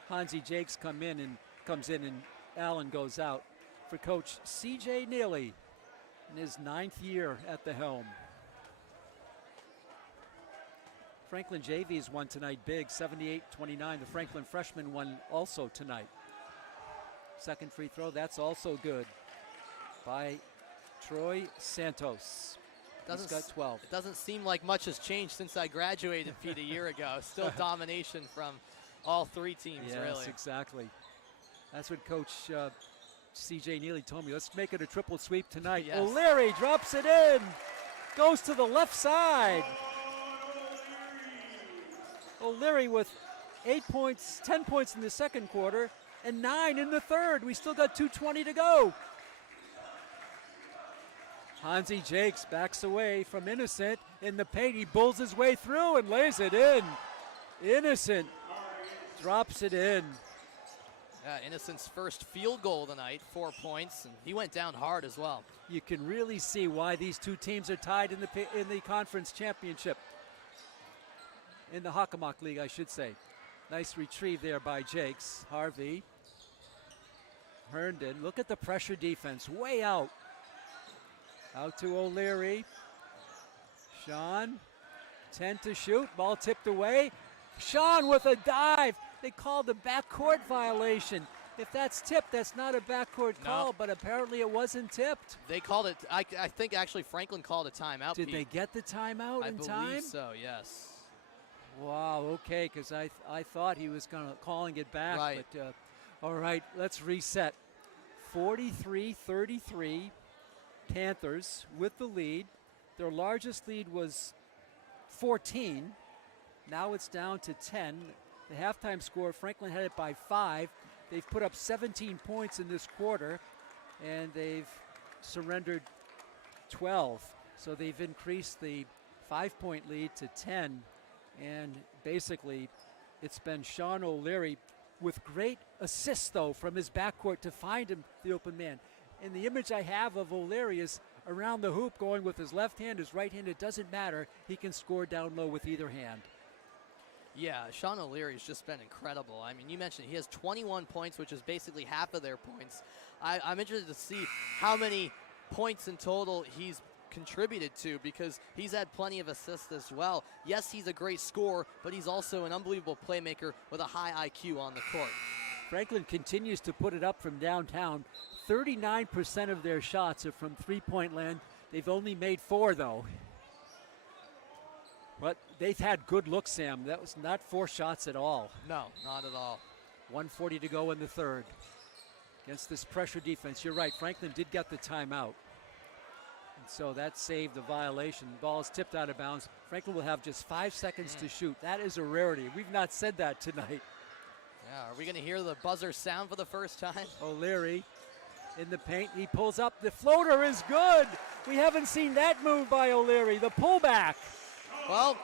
Hansi Jakes comes in and Allen goes out for Coach C.J. Neely in his 9th year at the helm. Franklin JV's won tonight big, 78-29. The Franklin freshman won also tonight. Second free throw, that's also good by Troy Santos. He's got 12. It doesn't seem like much has changed since I graduated, Pete, a year ago. Still domination from all three teams, yes, really. Yes, exactly. That's what Coach C.J. Neely told me. Let's make it a triple sweep tonight. Yes. O'Leary drops it in. Goes to the left side. O'Leary with 8 points, 10 points in the second quarter, and 9 in the third. We still got 2:20 to go. Hansi Jakes backs away from Innocent in the paint. He bulls his way through and lays it in. Innocent drops it in. Yeah, Innocent's first field goal tonight, 4 points, and he went down hard as well. You can really see why these two teams are tied in the conference championship. In the Hockomock League, I should say. Nice retrieve there by Jakes. Harvey. Herndon. Look at the pressure defense. Way out. Out to O'Leary. Sean. 10 to shoot. Ball tipped away. Sean with a dive. They called a backcourt violation. If that's tipped, that's not a backcourt call, but apparently it wasn't tipped. They called it, I think actually Franklin called a timeout. Did Pete. they get the timeout in time? I believe so, yes. Wow, okay, because I thought he was calling it back. Right. But, all right, let's reset. 43-33, Panthers with the lead. Their largest lead was 14. Now it's down to 10. The halftime score, Franklin had it by 5. They've put up 17 points in this quarter, and they've surrendered 12. So they've increased the 5-point lead to 10. And basically, it's been Sean O'Leary with great assists, though, from his backcourt to find him the open man. And the image I have of O'Leary is around the hoop going with his left hand, his right hand. It doesn't matter. He can score down low with either hand. Yeah, Sean O'Leary's just been incredible. I mean, you mentioned he has 21 points, which is basically half of their points. I'm interested to see how many points in total he's contributed to, because he's had plenty of assists as well. Yes, he's a great scorer, but he's also an unbelievable playmaker with a high IQ on the court. Franklin continues to put it up from downtown. 39% of their shots are from three-point land. They've only made 4, though. But they've had good looks, Sam. That was not 4 shots at all. No, not at all. 1:40 to go in the third. Against this pressure defense, you're right, Franklin did get the timeout. And so that saved the violation. The ball is tipped out of bounds. Franklin will have just 5 seconds to shoot. That is a rarity. We've not said that tonight. Yeah, are we going to hear the buzzer sound for the first time? O'Leary in the paint. He pulls up. The floater is good. We haven't seen that move by O'Leary. The pullback. Well,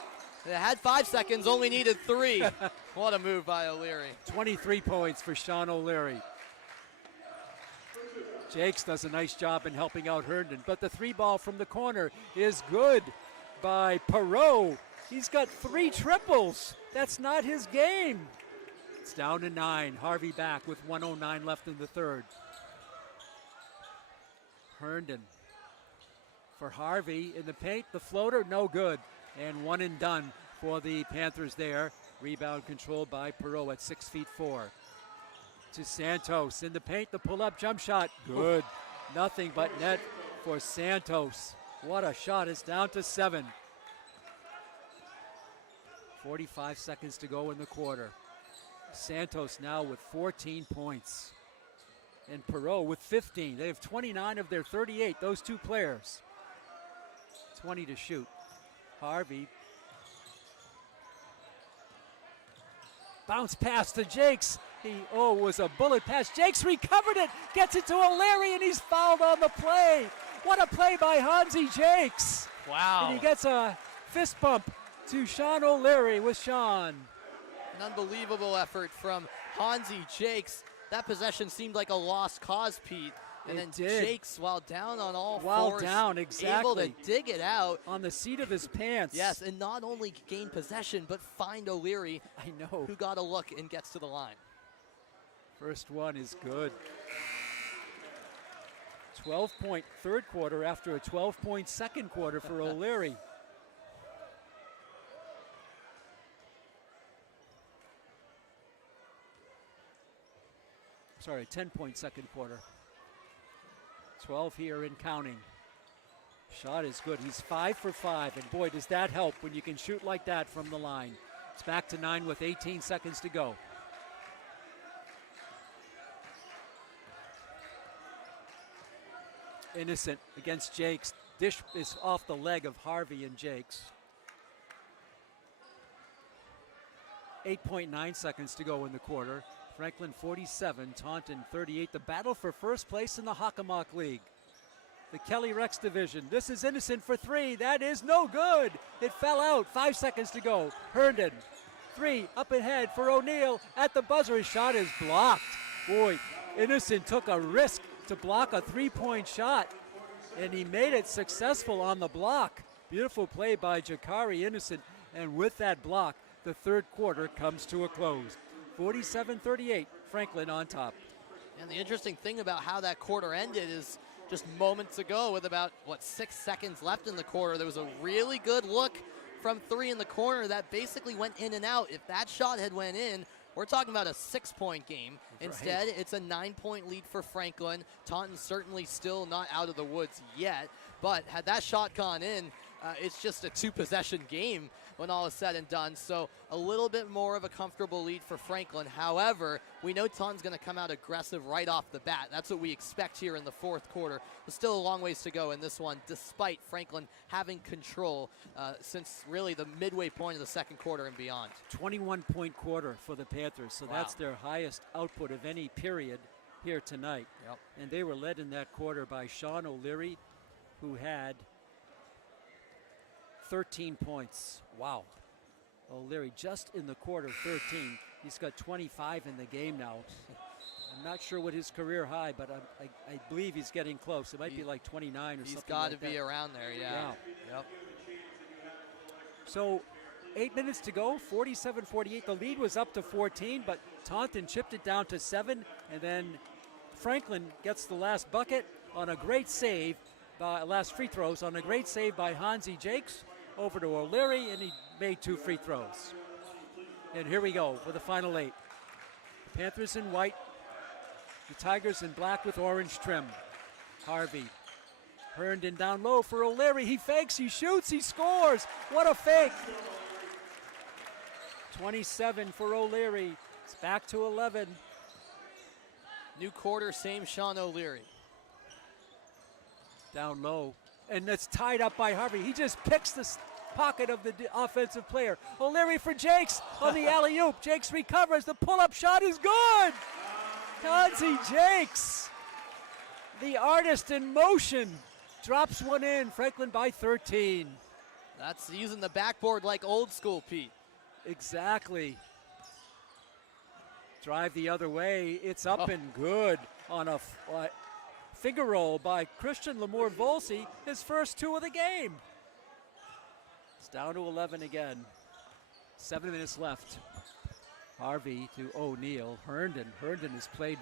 They had 5 seconds, only needed 3. What a move by O'Leary. 23 points for Sean O'Leary. Jakes does a nice job in helping out Herndon, but the 3 ball from the corner is good by Perot. He's got 3 triples. That's not his game. It's down to 9. Harvey back with 1:09 left in the third. Herndon for Harvey in the paint. The floater, no good. And 1 and done for the Panthers there. Rebound controlled by Perot at 6'4". To Santos in the paint. The pull-up jump shot, good. Nothing but net for Santos. What a shot. It's down to 7. 45 seconds to go in the quarter. Santos now with 14 points. And Perot with 15. They have 29 of their 38, those 2 players. 20 to shoot. Harvey. Bounce pass to Jakes. Was a bullet pass. Jakes recovered it, gets it to O'Leary, and he's fouled on the play. What a play by Hansi Jakes. Wow. And he gets a fist bump to Sean O'Leary with Sean. An unbelievable effort from Hansi Jakes. That possession seemed like a lost cause, Pete. And then Jakes, while down on all fours, able to dig it out. On the seat of his pants. Yes, and not only gain possession, but find O'Leary, who got a look and gets to the line. First one is good. 12-point third quarter after a 12-point second quarter for O'Leary. Sorry, 10-point second quarter. 12 here and counting. Shot is good. He's 5 for 5, and boy, does that help when you can shoot like that from the line. It's back to 9 with 18 seconds to go. Innocent against Jakes. Dish is off the leg of Harvey and Jakes. 8.9 seconds to go in the quarter. Franklin 47, Taunton 38. The battle for first place in the Hockomock League. The Kelly Rex division. This is Innocent for 3. That is no good. It fell out. 5 seconds to go. Herndon. 3 up ahead for O'Neal at the buzzer. His shot is blocked. Boy, Innocent took a risk to block a 3-point shot, and he made it successful on the block. Beautiful play by Jakari Innocent, and with that block, the third quarter comes to a close. 47-38, Franklin on top. And the interesting thing about how that quarter ended is just moments ago with about, 6 seconds left in the quarter, there was a really good look from 3 in the corner that basically went in and out. If that shot had went in, we're talking about a 6-point game. Instead, it's a 9-point lead for Franklin. Taunton certainly still not out of the woods yet, but had that shot gone in, it's just a 2-possession game when all is said and done. So a little bit more of a comfortable lead for Franklin. However, we know Taunton's going to come out aggressive right off the bat. That's what we expect here in the fourth quarter. There's still a long ways to go in this one, despite Franklin having control since really the midway point of the second quarter and beyond. 21-point quarter for the Panthers, so that's their highest output of any period here tonight. Yep. And they were led in that quarter by Sean O'Leary, who had 13 points. Wow. O'Leary just in the quarter, 13. He's got 25 in the game now. I'm not sure what his career high, but I believe he's getting close. It might be like 29 or something. He's got to be around there, yeah. Yep. So 8 minutes to go, 47-48. The lead was up to 14, but Taunton chipped it down to 7, and then Franklin gets the last bucket on a great save, last free throws on a great save by Hansi Jakes. Over to O'Leary, and he made 2 free throws. And here we go for the final 8. The Panthers in white, the Tigers in black with orange trim. Harvey. Herndon down low for O'Leary. He fakes, he shoots, he scores. What a fake. 27 for O'Leary. It's back to 11. New quarter, same Sean O'Leary. Down low. And it's tied up by Harvey. He just picks the pocket of the offensive player. O'Leary for Jakes on the alley-oop. Jakes recovers. The pull-up shot is good. Hansi Jakes, the artist in motion, drops one in. Franklin by 13. That's using the backboard like old school, Pete. Exactly. Drive the other way. It's up and good on a finger roll by Christian Lamore-Volsi, his first 2 of the game. It's down to 11 again. 7 minutes left. Harvey to O'Neal. Herndon has played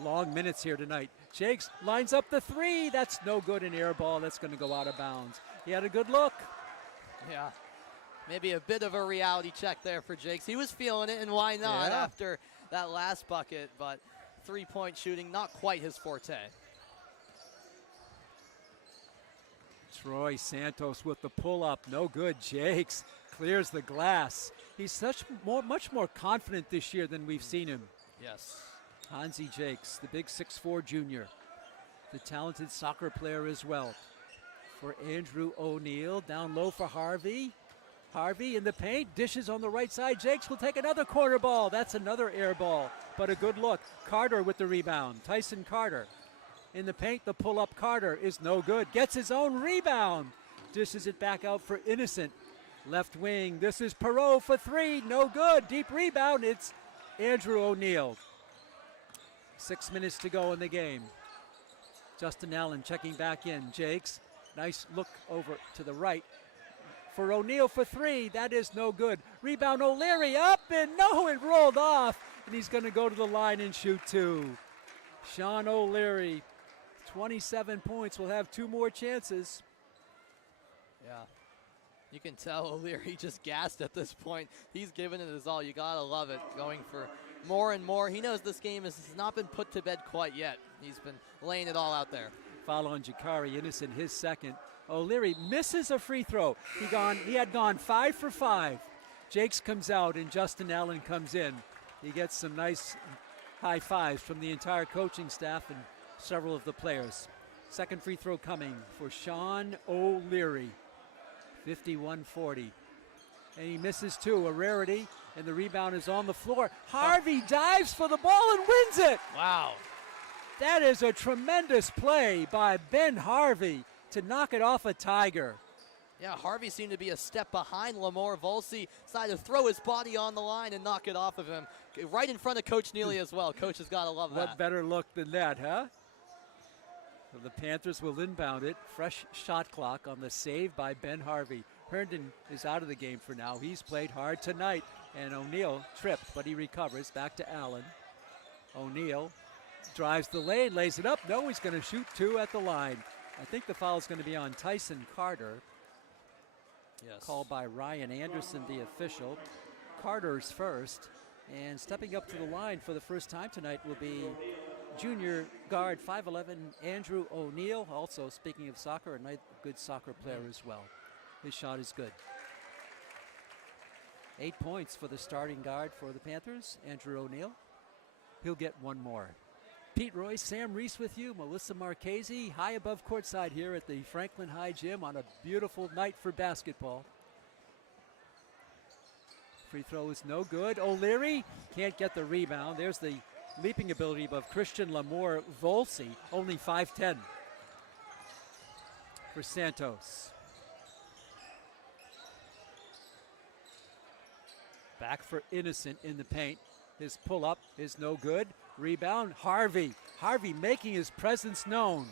long minutes here tonight. Jakes lines up the 3. That's no good, an air ball. That's going to go out of bounds. He had a good look. Yeah. Maybe a bit of a reality check there for Jakes. He was feeling it, and why not after that last bucket, but 3-point shooting, not quite his forte. Troy Santos with the pull-up, no good. Jakes clears the glass. He's much more confident this year than we've seen him. Yes. Hansi Jakes, the big 6'4" junior, the talented soccer player as well. For Andrew O'Neal, down low for Harvey. Harvey in the paint, dishes on the right side. Jakes will take another corner ball. That's another air ball, but a good look. Carter with the rebound. Tyson Carter in the paint. The pull-up Carter is no good. Gets his own rebound. Dishes it back out for Innocent. Left wing. This is Perot for 3. No good. Deep rebound. It's Andrew O'Neal. 6 minutes to go in the game. Justin Allen checking back in. Jakes, nice look over to the right. For O'Neal for 3, that is no good. Rebound O'Leary up and no, it rolled off. And he's going to go to the line and shoot 2. Sean O'Leary, 27 points, will have 2 more chances. Yeah. You can tell O'Leary just gassed at this point. He's giving it his all. You got to love it. Going for more and more. He knows this game has not been put to bed quite yet. He's been laying it all out there. Foul on Jakari Innocent, his second. O'Leary misses a free throw. He had gone 5 for 5. Jakes comes out and Justin Allen comes in. He gets some nice high fives from the entire coaching staff and several of the players. Second free throw coming for Sean O'Leary. 51-40. And he misses 2, a rarity, and the rebound is on the floor. Harvey dives for the ball and wins it. Wow. That is a tremendous play by Ben Harvey to knock it off a Tiger. Yeah, Harvey seemed to be a step behind Lamore-Volsi, decided to throw his body on the line and knock it off of him. Right in front of Coach Neely as well. Coach has got to love that. What better look than that, huh? So the Panthers will inbound it. Fresh shot clock on the save by Ben Harvey. Herndon is out of the game for now. He's played hard tonight. And O'Neal tripped, but he recovers. Back to Allen. O'Neal drives the lane, lays it up. No, he's going to shoot 2 at the line. I think the foul is going to be on Tyson Carter. Yes. Called by Ryan Anderson, the official. Carter's first. And stepping up to the line for the first time tonight will be junior guard 5'11" Andrew O'Neal. Also, speaking of soccer, a good soccer player as well. His shot is good. 8 points for the starting guard for the Panthers, Andrew O'Neal. He'll get 1 more. Pete Royce, Sam Reese with you, Melissa Marchese, high above courtside here at the Franklin High Gym on a beautiful night for basketball. Free throw is no good. O'Leary can't get the rebound. There's the leaping ability of Christian Lamore-Volsi, only 5'10" for Santos. Back for Innocent in the paint. His pull-up is no good. Rebound, Harvey. Harvey making his presence known.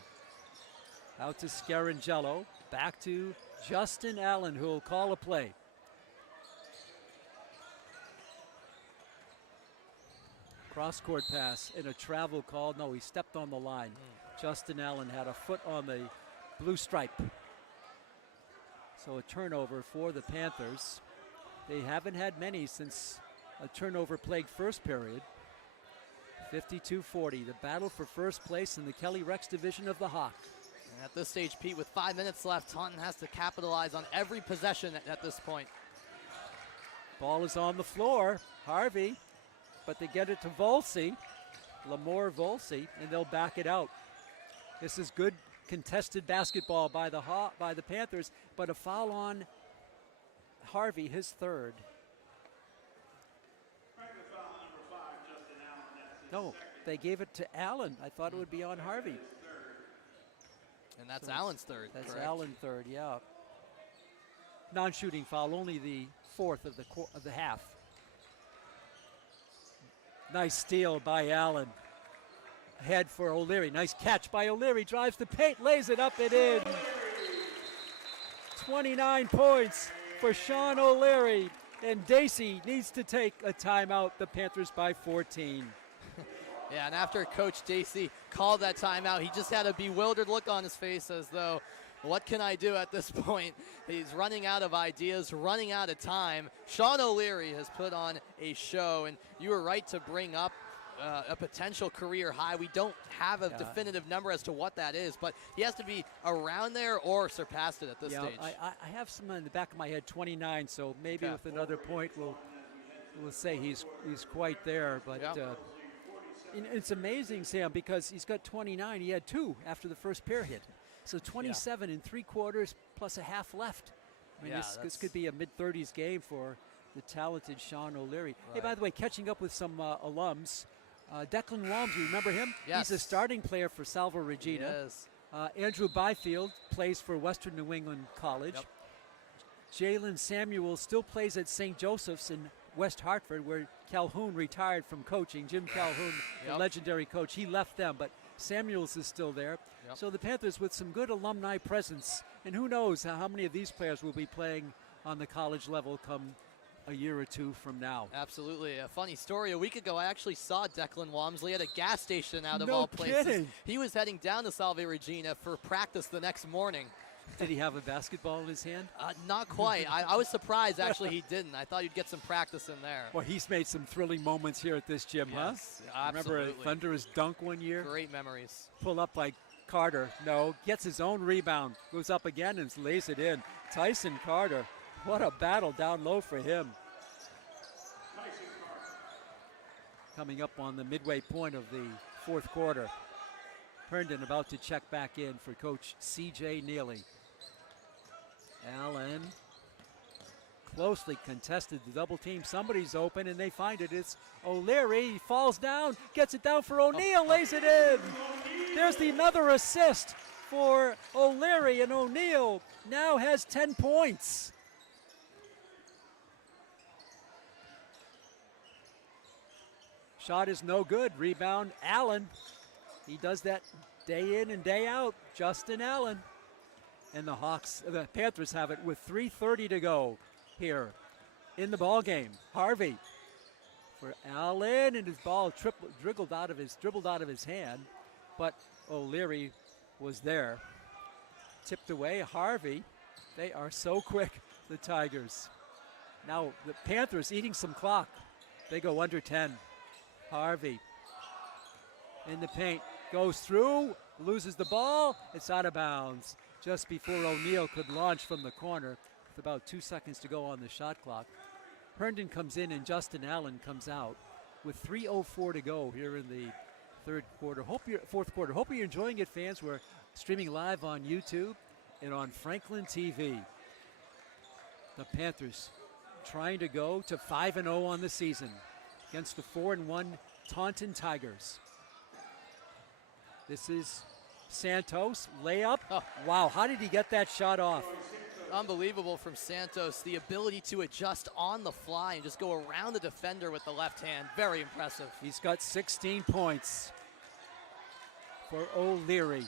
Out to Scarangello. Back to Justin Allen, who will call a play. Cross-court pass and a travel call. No, he stepped on the line. Justin Allen had a foot on the blue stripe. So a turnover for the Panthers. They haven't had many since a turnover-plagued first period. 52-40, the battle for first place in the Kelly Rex division of the Hawk. And at this stage, Pete, with 5 minutes left, Taunton has to capitalize on every possession at this point. Ball is on the floor. Harvey, but they get it to Volsi, Lamore-Volsi, and they'll back it out. This is good contested basketball by the Panthers, but a foul on Harvey, his third. No, they gave it to Allen. I thought it would be on Harvey. And that's Allen's third. That's correct? Allen third, yeah. non-shooting foul, only the fourth of the half. Nice steal by Allen. Head for O'Leary. Nice catch by O'Leary. Drives the paint, lays it up and in. 29 points for Sean O'Leary. And Dacey needs to take a timeout. The Panthers by 14. Yeah, and after Coach Dacey called that timeout, he just had a bewildered look on his face as though, what can I do at this point? He's running out of ideas, running out of time. Sean O'Leary has put on a show, and you were right to bring up a potential career high. We don't have a definitive number as to what that is, but he has to be around there or surpassed it at this stage. I have some in the back of my head, 29, so maybe with another point we'll say he's quite there. But it's amazing, Sam, because he's got 29. He had 2 after the first period. So 27 in 3 quarters plus a half left. I mean, this could be a mid-30s game for the talented Sean O'Leary. Right. Hey, by the way, catching up with some alums, Declan Walmsley, remember him? Yes. He's a starting player for Salvo Regina. Yes. Andrew Byfield plays for Western New England College. Yep. Jalen Samuel still plays at St. Joseph's in West Hartford, where Calhoun retired from coaching. Jim Calhoun, the legendary coach, he left them, but Samuels is still there. Yep. So the Panthers with some good alumni presence, and who knows how many of these players will be playing on the college level come a year or 2 from now. Absolutely. A funny story. A week ago, I actually saw Declan Walmsley at a gas station out of no all places. Kidding. He was heading down to Salve Regina for practice the next morning. Did he have a basketball in his hand? Not quite. I was surprised, actually, he didn't. I thought he'd get some practice in there. Well, he's made some thrilling moments here at this gym, yes, huh? Absolutely. Remember a thunderous dunk one year? Great memories. Pull up by Carter. No, gets his own rebound. Goes up again and lays it in. Tyson Carter. What a battle down low for him. Coming up on the midway point of the 4th quarter. Herndon about to check back in for Coach C.J. Neely. Allen closely contested the double team. Somebody's open and they find it. It's O'Leary. He falls down, gets it down for O'Neal, lays it in. There's another assist for O'Leary, and O'Neal now has 10 points. Shot is no good. Rebound, Allen. He does that day in and day out. Justin Allen. And the Panthers have it with 3:30 to go here in the ball game. Harvey for Allen, and his ball dribbled out of his hand, but O'Leary was there. Tipped away. Harvey. They are so quick, the Tigers. Now the Panthers eating some clock. They go under 10. Harvey in the paint, goes through, loses the ball. It's out of bounds just before O'Neal could launch from the corner with about 2 seconds to go on the shot clock. Herndon comes in and Justin Allen comes out with 3:04 to go here in the 4th quarter. Hope you're enjoying it, fans. We're streaming live on YouTube and on Franklin TV. The Panthers trying to go to 5-0 on the season against the 4-1 Taunton Tigers. This is Santos, layup. Oh. Wow, how did he get that shot off? Unbelievable from Santos. The ability to adjust on the fly and just go around the defender with the left hand. Very impressive. He's got 16 points for O'Leary.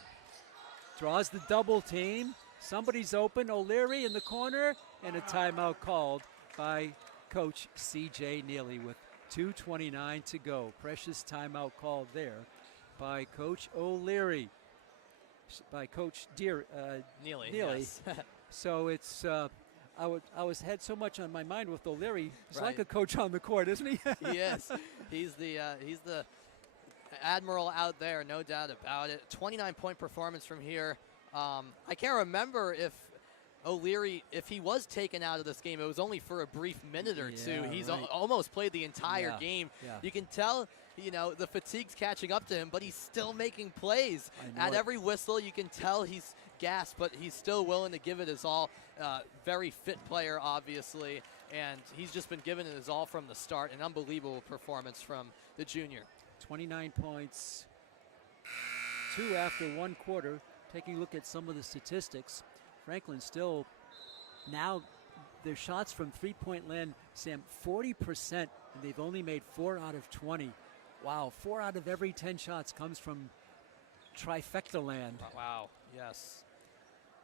Draws the double team. Somebody's open. O'Leary in the corner, and a timeout called by Coach C.J. Neely with 2:29 to go. Precious timeout called there by Coach O'Leary, by Coach Neely. Yes. So it's I had so much on my mind with O'Leary. He's like a coach on the court, isn't he? He is. He's the admiral out there, no doubt about it. 29-point performance from here. I can't remember if O'Leary, if he was taken out of this game, it was only for a brief minute or two. He's almost played the entire game. Yeah. You can tell, the fatigue's catching up to him, but he's still making plays. At every whistle, you can tell he's gassed, but he's still willing to give it his all. Very fit player, obviously, and he's just been giving it his all from the start. An unbelievable performance from the junior. 29 points, 2 after 1 quarter. Taking a look at some of the statistics, Franklin still now their shots from three-point land, Sam, 40%, and they've only made 4 out of 20. Wow, 4 out of every 10 shots comes from trifecta land. Wow, yes.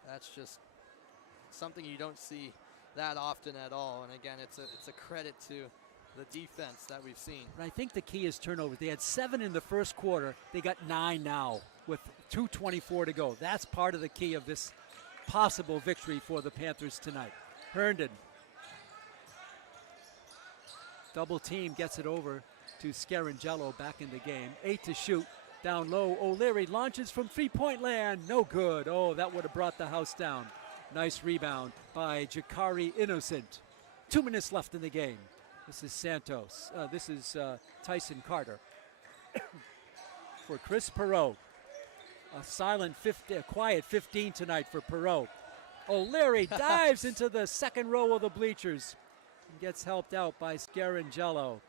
That's just something you don't see that often at all. And again, it's a credit to the defense that we've seen. But I think the key is turnovers. They had 7 in the first quarter. They got 9 now with 2:24 to go. That's part of the key of this possible victory for the Panthers tonight. Herndon. Double team gets it over to Scarangelo back in the game. 8 to shoot. Down low, O'Leary launches from three-point land. No good. Oh, that would have brought the house down. Nice rebound by Jakari Innocent. 2 minutes left in the game. This is Santos. This is Tyson Carter. For Chris Perot. A quiet 15 tonight for Perot. O'Leary dives into the second row of the bleachers and gets helped out by Scarangelo.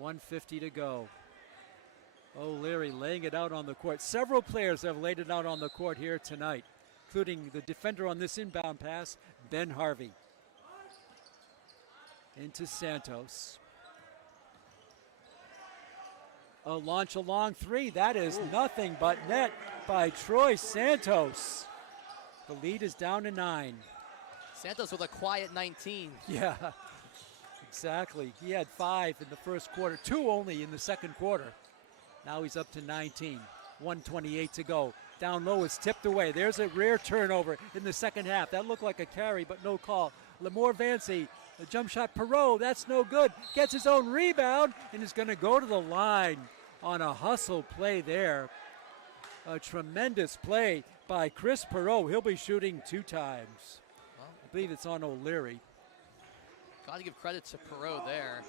1:50 to go. O'Leary laying it out on the court. Several players have laid it out on the court here tonight, including the defender on this inbound pass, Ben Harvey. Into Santos. A launch along 3. That is nothing but net by Troy Santos. The lead is down to 9. Santos with a quiet 19. Yeah, exactly. He had 5 in the first quarter, 2 only in the second quarter. Now he's up to 19. 1:28 to go. Down low, it's tipped away. There's a rare turnover in the second half. That looked like a carry, but no call. Lamore Vancy, the jump shot, Perot, that's no good. Gets his own rebound and is going to go to the line on a hustle play there. A tremendous play by Chris Perot. He'll be shooting 2 times. Well, I believe it's on O'Leary. got to give credit to Perot there.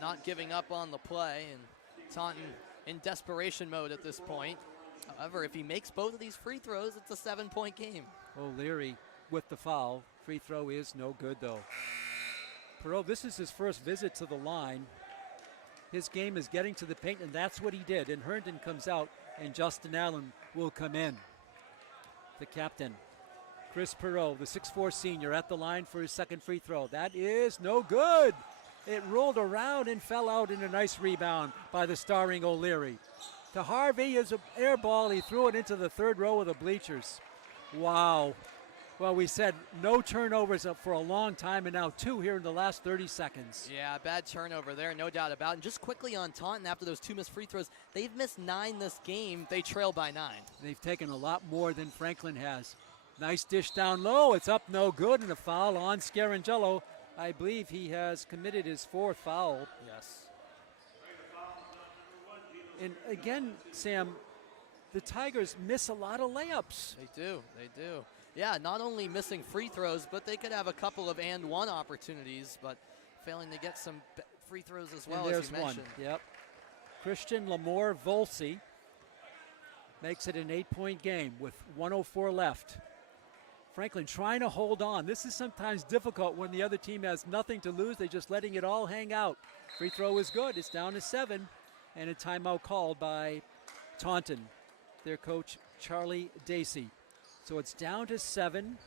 Not giving up on the play, and Taunton in desperation mode at this point. However, if he makes both of these free throws, it's a 7-point game. O'Leary with the foul. Free throw is no good, though. Perot, this is his first visit to the line. His game is getting to the paint, and that's what he did. And Herndon comes out, and Justin Allen will come in. The captain, Chris Perot, the 6'4 senior, at the line for his second free throw. That is no good. It rolled around and fell out in a nice rebound by the starring O'Leary. To Harvey is an air ball. He threw it into the third row of the bleachers. Wow. Well, we said no turnovers for a long time, and now 2 here in the last 30 seconds. Yeah, bad turnover there, no doubt about it. And just quickly on Taunton, after those 2 missed free throws, they've missed 9 this game. They trail by 9. They've taken a lot more than Franklin has. Nice dish down low. It's up no good, and a foul on Scarangelo. I believe he has committed his 4th foul. Yes. And again, Sam, the Tigers miss a lot of layups. They do. Yeah, not only missing free throws, but they could have a couple of and one opportunities, but failing to get some free throws as well, and as you mentioned. One. Yep. Christian Lamore Volsi makes it an 8-point game with 1:04 left. Franklin trying to hold on. This is sometimes difficult when the other team has nothing to lose. They're just letting it all hang out. Free throw is good. It's down to 7. And a timeout called by Taunton, their coach, Charlie Dacey. So it's down to 7.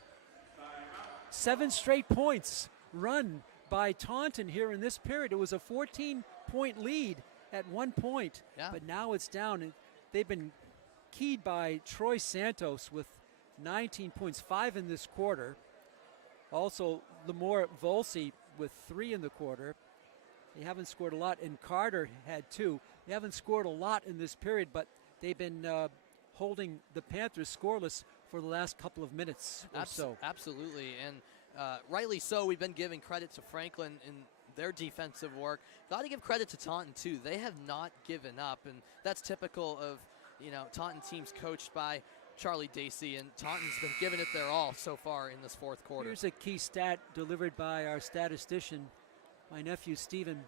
7 straight points run by Taunton here in this period. It was a 14-point lead at one point, but now it's down. And they've been keyed by Troy Santos with 19 points, 5 in this quarter. Also, Lamore Volsi with 3 in the quarter. They haven't scored a lot, and Carter had 2. They haven't scored a lot in this period, but they've been holding the Panthers scoreless for the last couple of minutes or so. Absolutely, and rightly so. We've been giving credit to Franklin in their defensive work. Got to give credit to Taunton, too. They have not given up, and that's typical of, Taunton teams coached by Charlie Dacey, and Taunton's been giving it their all so far in this 4th quarter. Here's a key stat delivered by our statistician, my nephew Stephen.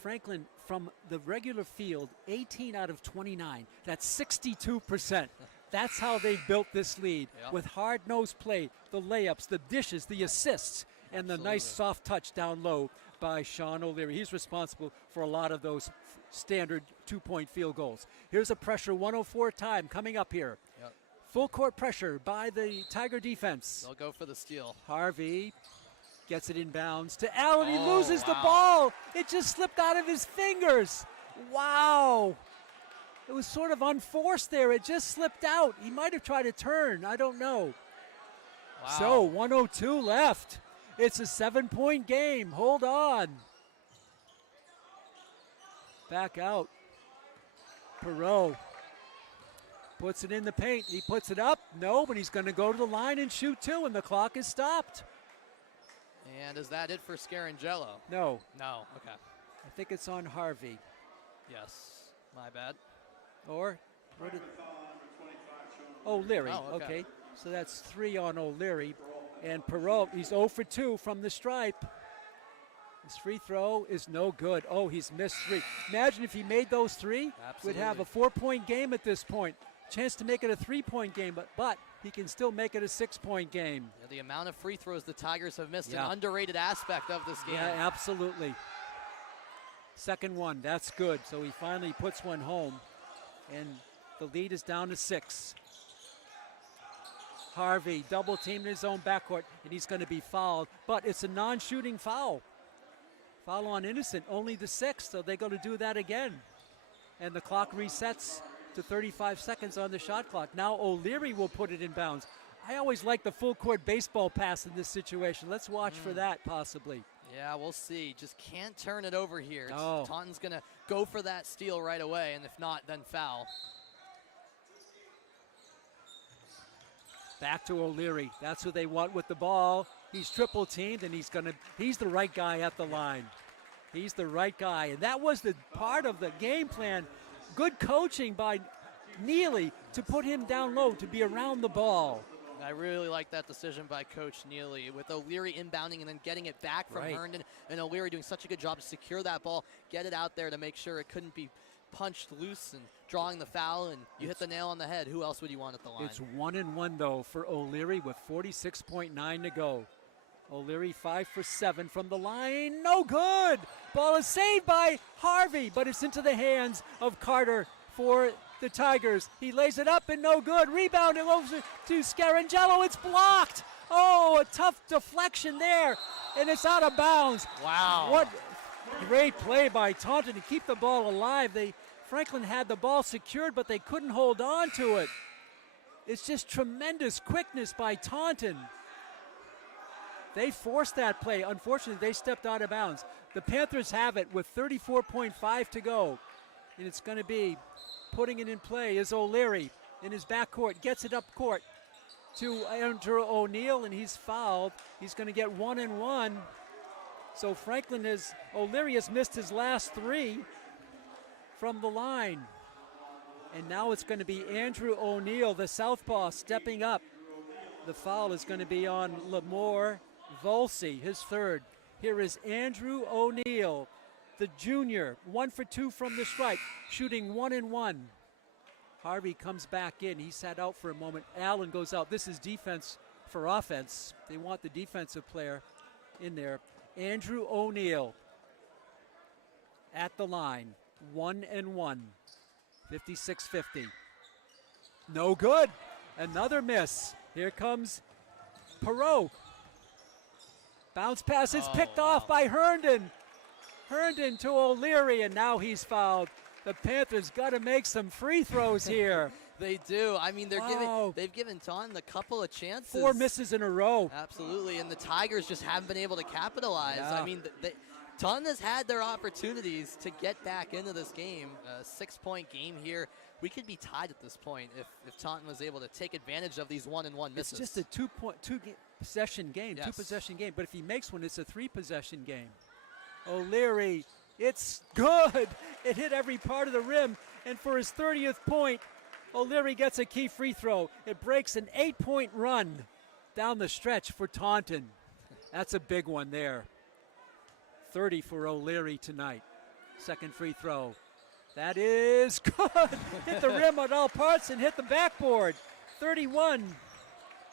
Franklin, from the regular field, 18 out of 29. That's 62%. That's how they built this lead, with hard-nosed play, the layups, the dishes, the assists, and the nice soft touch down low by Sean O'Leary. He's responsible for a lot of those standard 2-point field goals. Here's a pressure 104 time coming up here. Full court pressure by the Tiger defense. They'll go for the steal. Harvey gets it inbounds to Allen. He Oh, loses the wow. ball. It just slipped out of his fingers. Wow. It was sort of unforced there. It just slipped out. He might have tried to turn. I don't know. Wow. So 102 left. It's a 7-point game. Hold on. Back out. Perot puts it in the paint. He puts it up. No, but he's going to go to the line and shoot two, and the clock is stopped. And is that it for Scarangello? No, No. Okay. I think it's on Harvey. Yes. My bad. Or what did, O'Leary. Oh, okay. So that's 3 on O'Leary. And Perot, he's 0 for 2 from the stripe. His free throw is no good. Oh, he's missed 3. Imagine if he made those 3. Absolutely. We'd have a 4-point game at this point. Chance to make it a 3-point game, but he can still make it a 6-point game. Yeah, the amount of free throws the Tigers have missed, Yeah. an underrated aspect of this game. Yeah, absolutely. Second one, that's good. So he finally puts one home, and the lead is down to 6. Harvey double teamed in his own backcourt, and he's going to be fouled, but it's a non-shooting foul. Foul on Innocent, only the 6th, so they're going to do that again. And the clock resets to 35 seconds on the shot clock. Now O'Leary will put it in bounds. I always like the full court baseball pass in this situation. Let's watch for that possibly. Yeah, we'll see. Just can't turn it over here. No. Taunton's going to go for that steal right away, and if not, then foul. Back to O'Leary. That's who they want with the ball. He's triple teamed, and he's the right guy at the line. He's the right guy, and that was the part of the game plan. Good coaching by Neely to put him down low, to be around the ball. I really like that decision by Coach Neely, with O'Leary inbounding and then getting it back from Right. Herndon, and O'Leary doing such a good job to secure that ball, get it out there to make sure it couldn't be punched loose, and drawing the foul, and you hit the nail on the head. Who else would you want at the line? It's 1-1 though for O'Leary with 46.9 to go. O'Leary 5 for 7 from the line. No good. Ball is saved by Harvey, but it's into the hands of Carter for the Tigers. He lays it up and no good. Rebound and over to Scarangello. It's blocked. Oh, a tough deflection there, and it's out of bounds. Wow. What great play by Taunton to keep the ball alive. Franklin had the ball secured, but they couldn't hold on to it. It's just tremendous quickness by Taunton. They forced that play. Unfortunately, they stepped out of bounds. The Panthers have it with 34.5 to go. And it's going to be, putting it in play is O'Leary in his backcourt. Gets it up court to Andrew O'Neal, and he's fouled. He's going to get 1 and 1. So O'Leary has missed his last 3 from the line. And now it's going to be Andrew O'Neal, the southpaw, stepping up. The foul is going to be on Lamore Volsey, his 3rd. Here is Andrew O'Neal, the junior, 1 for 2 from the stripe, shooting 1 and 1. Harvey comes back in. He sat out for a moment. Allen goes out. This is defense for offense. They want the defensive player in there. Andrew O'Neal at the line, 1 and 1, 56-50. No good. Another miss. Here comes Perot. Bounce pass is picked off by Herndon. Herndon to O'Leary, and now he's fouled. The Panthers got to make some free throws here. They do. I mean, Wow. they've given Taunton a couple of chances. 4 misses in a row. Absolutely, and the Tigers just haven't been able to capitalize. Yeah. I mean, Taunton has had their opportunities to get back into this game. A 6-point game here. We could be tied at this point if Taunton was able to take advantage of these 1-and-1 misses. It's just a two-possession game, Yes. two-possession game. But if he makes one, it's a 3-possession game. O'Leary, it's good. It hit every part of the rim. And for his 30th point, O'Leary gets a key free throw. It breaks an 8-point run down the stretch for Taunton. That's a big one there. 30 for O'Leary tonight. Second free throw. That is good. Hit the rim on all parts and hit the backboard. 31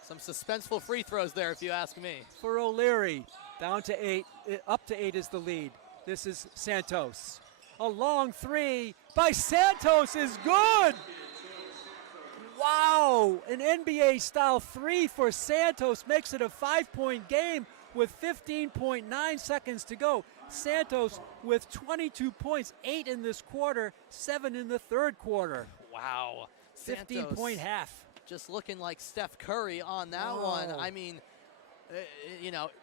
Some suspenseful free throws there, if you ask me. for O'Leary. Down to 8. Up to 8 is the lead. This is Santos. A long 3 by Santos is good. Wow. Oh, an NBA-style three for Santos makes it a 5-point game with 15.9 seconds to go. Santos with 22 points, 8 in this quarter, 7 in the third quarter. Wow. 15-point half. Just looking like Steph Curry on that one. I mean,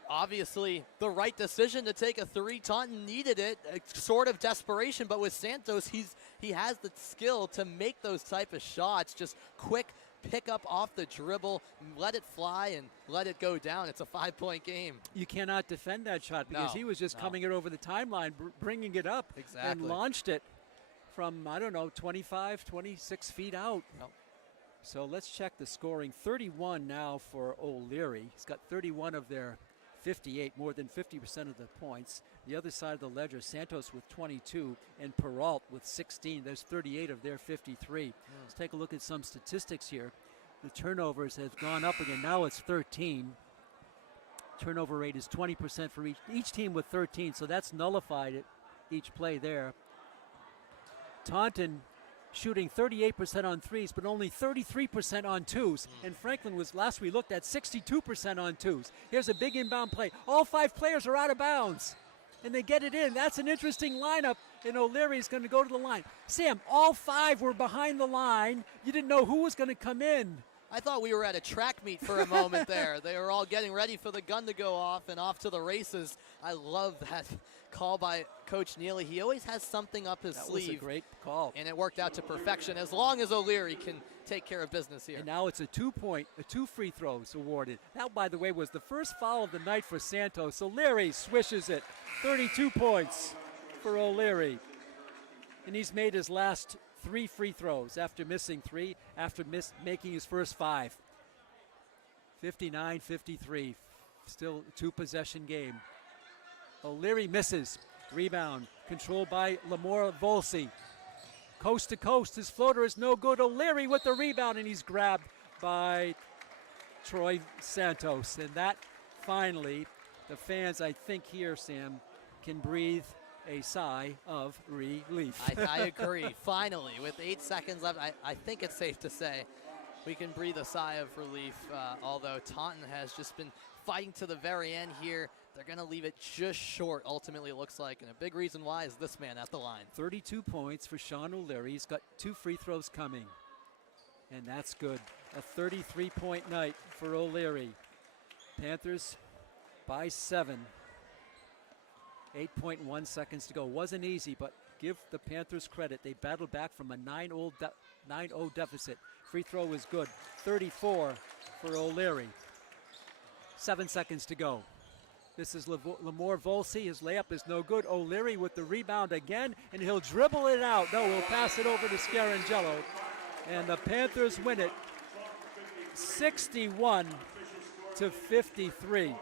obviously the right decision to take a three. Taunton needed it, sort of desperation, but with Santos, he has the skill to make those type of shots, just quick pick up off the dribble, let it fly and let it go down. It's a 5-point game. You cannot defend that shot because he was just coming it over the timeline, bringing it up and launched it from, 25, 26 feet out. Nope. So let's check the scoring. 31 now for O'Leary. He's got 31 of their 58, more than 50% of the points. The other side of the ledger, Santos with 22 and Peralt with 16. There's 38 of their 53. Let's take a look at some statistics here. The turnovers have gone up again. Now it's 13. Turnover rate is 20% for each team with 13, so that's nullified at each play there. Taunton shooting 38% on threes, but only 33% on twos. And Franklin was, last we looked at, 62% on twos. Here's a big inbound play. All 5 players are out of bounds, and they get it in. That's an interesting lineup, and O'Leary's going to go to the line. Sam, all 5 were behind the line. You didn't know who was going to come in. I thought we were at a track meet for a moment there. They were all getting ready for the gun to go off and off to the races. I love that call by Coach Neely. He always has something up his sleeve. That was a great call. And it worked out to perfection as long as O'Leary can take care of business here. And now it's a 2 free throws awarded. That, by the way, was the first foul of the night for Santos. O'Leary swishes it. 32 points for O'Leary. And he's made his last 3 free throws after missing 3, after making his first 5. 59-53, still a 2-possession game. O'Leary misses. Rebound controlled by Lamore Volsi. Coast to coast, his floater is no good. O'Leary with the rebound, and he's grabbed by Troy Santos. And that finally, the fans, I think here, Sam, can breathe a sigh of relief. I agree. Finally, with 8 seconds left, I think it's safe to say we can breathe a sigh of relief, although Taunton has just been fighting to the very end here. They're going to leave it just short, ultimately, it looks like, and a big reason why is this man at the line. 32 points for Sean O'Leary. He's got 2 free throws coming, and that's good. A 33-point night for O'Leary. Panthers by 7. 8.1 seconds to go. Wasn't easy, but give the Panthers credit. They battled back from a 9-0 deficit. Free throw is good. 34 for O'Leary. 7 seconds to go. This is Lamore Volsi. His layup is no good. O'Leary with the rebound again, and he'll dribble it out. No, we'll pass it over to Scarangello. And the Panthers win it 61-53.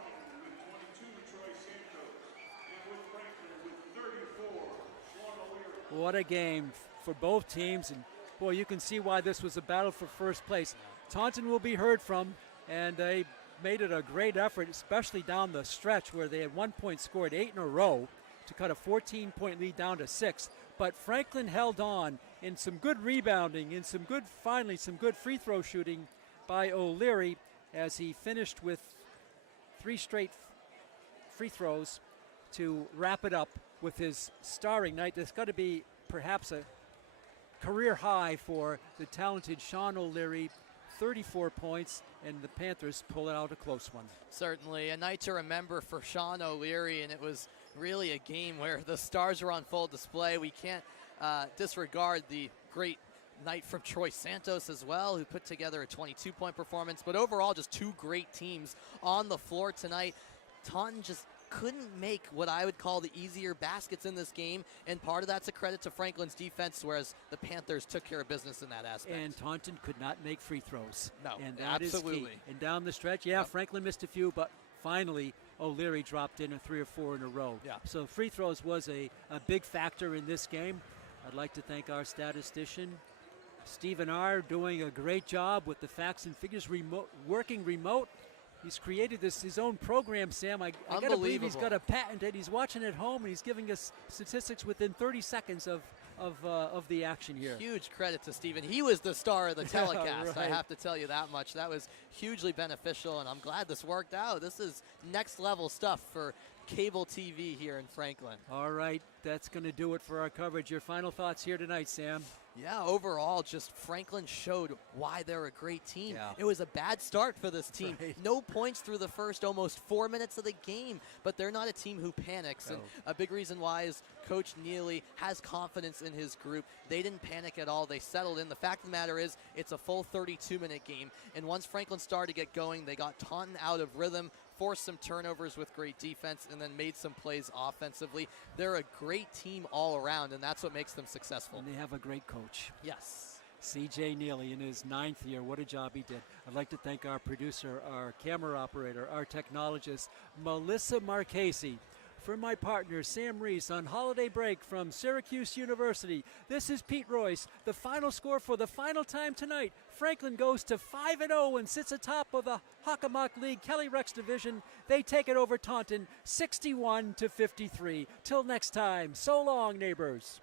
What a game for both teams, and boy, you can see why this was a battle for first place. Taunton will be heard from, and they made it a great effort, especially down the stretch where they had 1 point scored 8 in a row to cut a 14-point lead down to 6. But Franklin held on in some good rebounding, in some good free throw shooting by O'Leary as he finished with 3 straight free throws to wrap it up with his starring night. There's got to be perhaps a career high for the talented Sean O'Leary. 34 points, and the Panthers pull out a close one. Certainly a night to remember for Sean O'Leary, and it was really a game where the stars were on full display. We can't disregard the great night from Troy Santos as well, who put together a 22-point performance. But overall, just 2 great teams on the floor tonight. Taunton just couldn't make what I would call the easier baskets in this game, and part of that's a credit to Franklin's defense, whereas the Panthers took care of business in that aspect. And Taunton could not make free throws. No, and that absolutely. is key. And down the stretch, Franklin missed a few, but finally O'Leary dropped in a 3 or 4 in a row. Yeah. So free throws was a big factor in this game. I'd like to thank our statistician, Stephen R., doing a great job with the facts and figures, working remote. He's created his own program, Sam. I got to believe he's got a patent. He's watching at home, and he's giving us statistics within 30 seconds of of the action here. Huge credit to Steven. He was the star of the telecast. right. I have to tell you that much. That was hugely beneficial, and I'm glad this worked out. This is next level stuff for cable TV here in Franklin. All right, that's going to do it for our coverage. Your final thoughts here tonight, Sam? Yeah, overall, just Franklin showed why they're a great team. Yeah. It was a bad start for this team. Right. No points through the first almost 4 minutes of the game, but they're not a team who panics. No. And a big reason why is Coach Neely has confidence in his group. They didn't panic at all. They settled in. The fact of the matter is it's a full 32-minute game, and once Franklin started to get going, they got Taunton out of rhythm, forced some turnovers with great defense, and then made some plays offensively. They're a great team all around, and that's what makes them successful. And they have a great coach. Yes. C.J. Neely in his 9th year. What a job he did. I'd like to thank our producer, our camera operator, our technologist, Melissa Marchese. For my partner, Sam Reese, on holiday break from Syracuse University, this is Pete Royce. The final score for the final time tonight. Franklin goes to 5-0 and sits atop of the Hockomock League Kelly Rex division. They take it over Taunton 61-53. Till next time, so long, neighbors.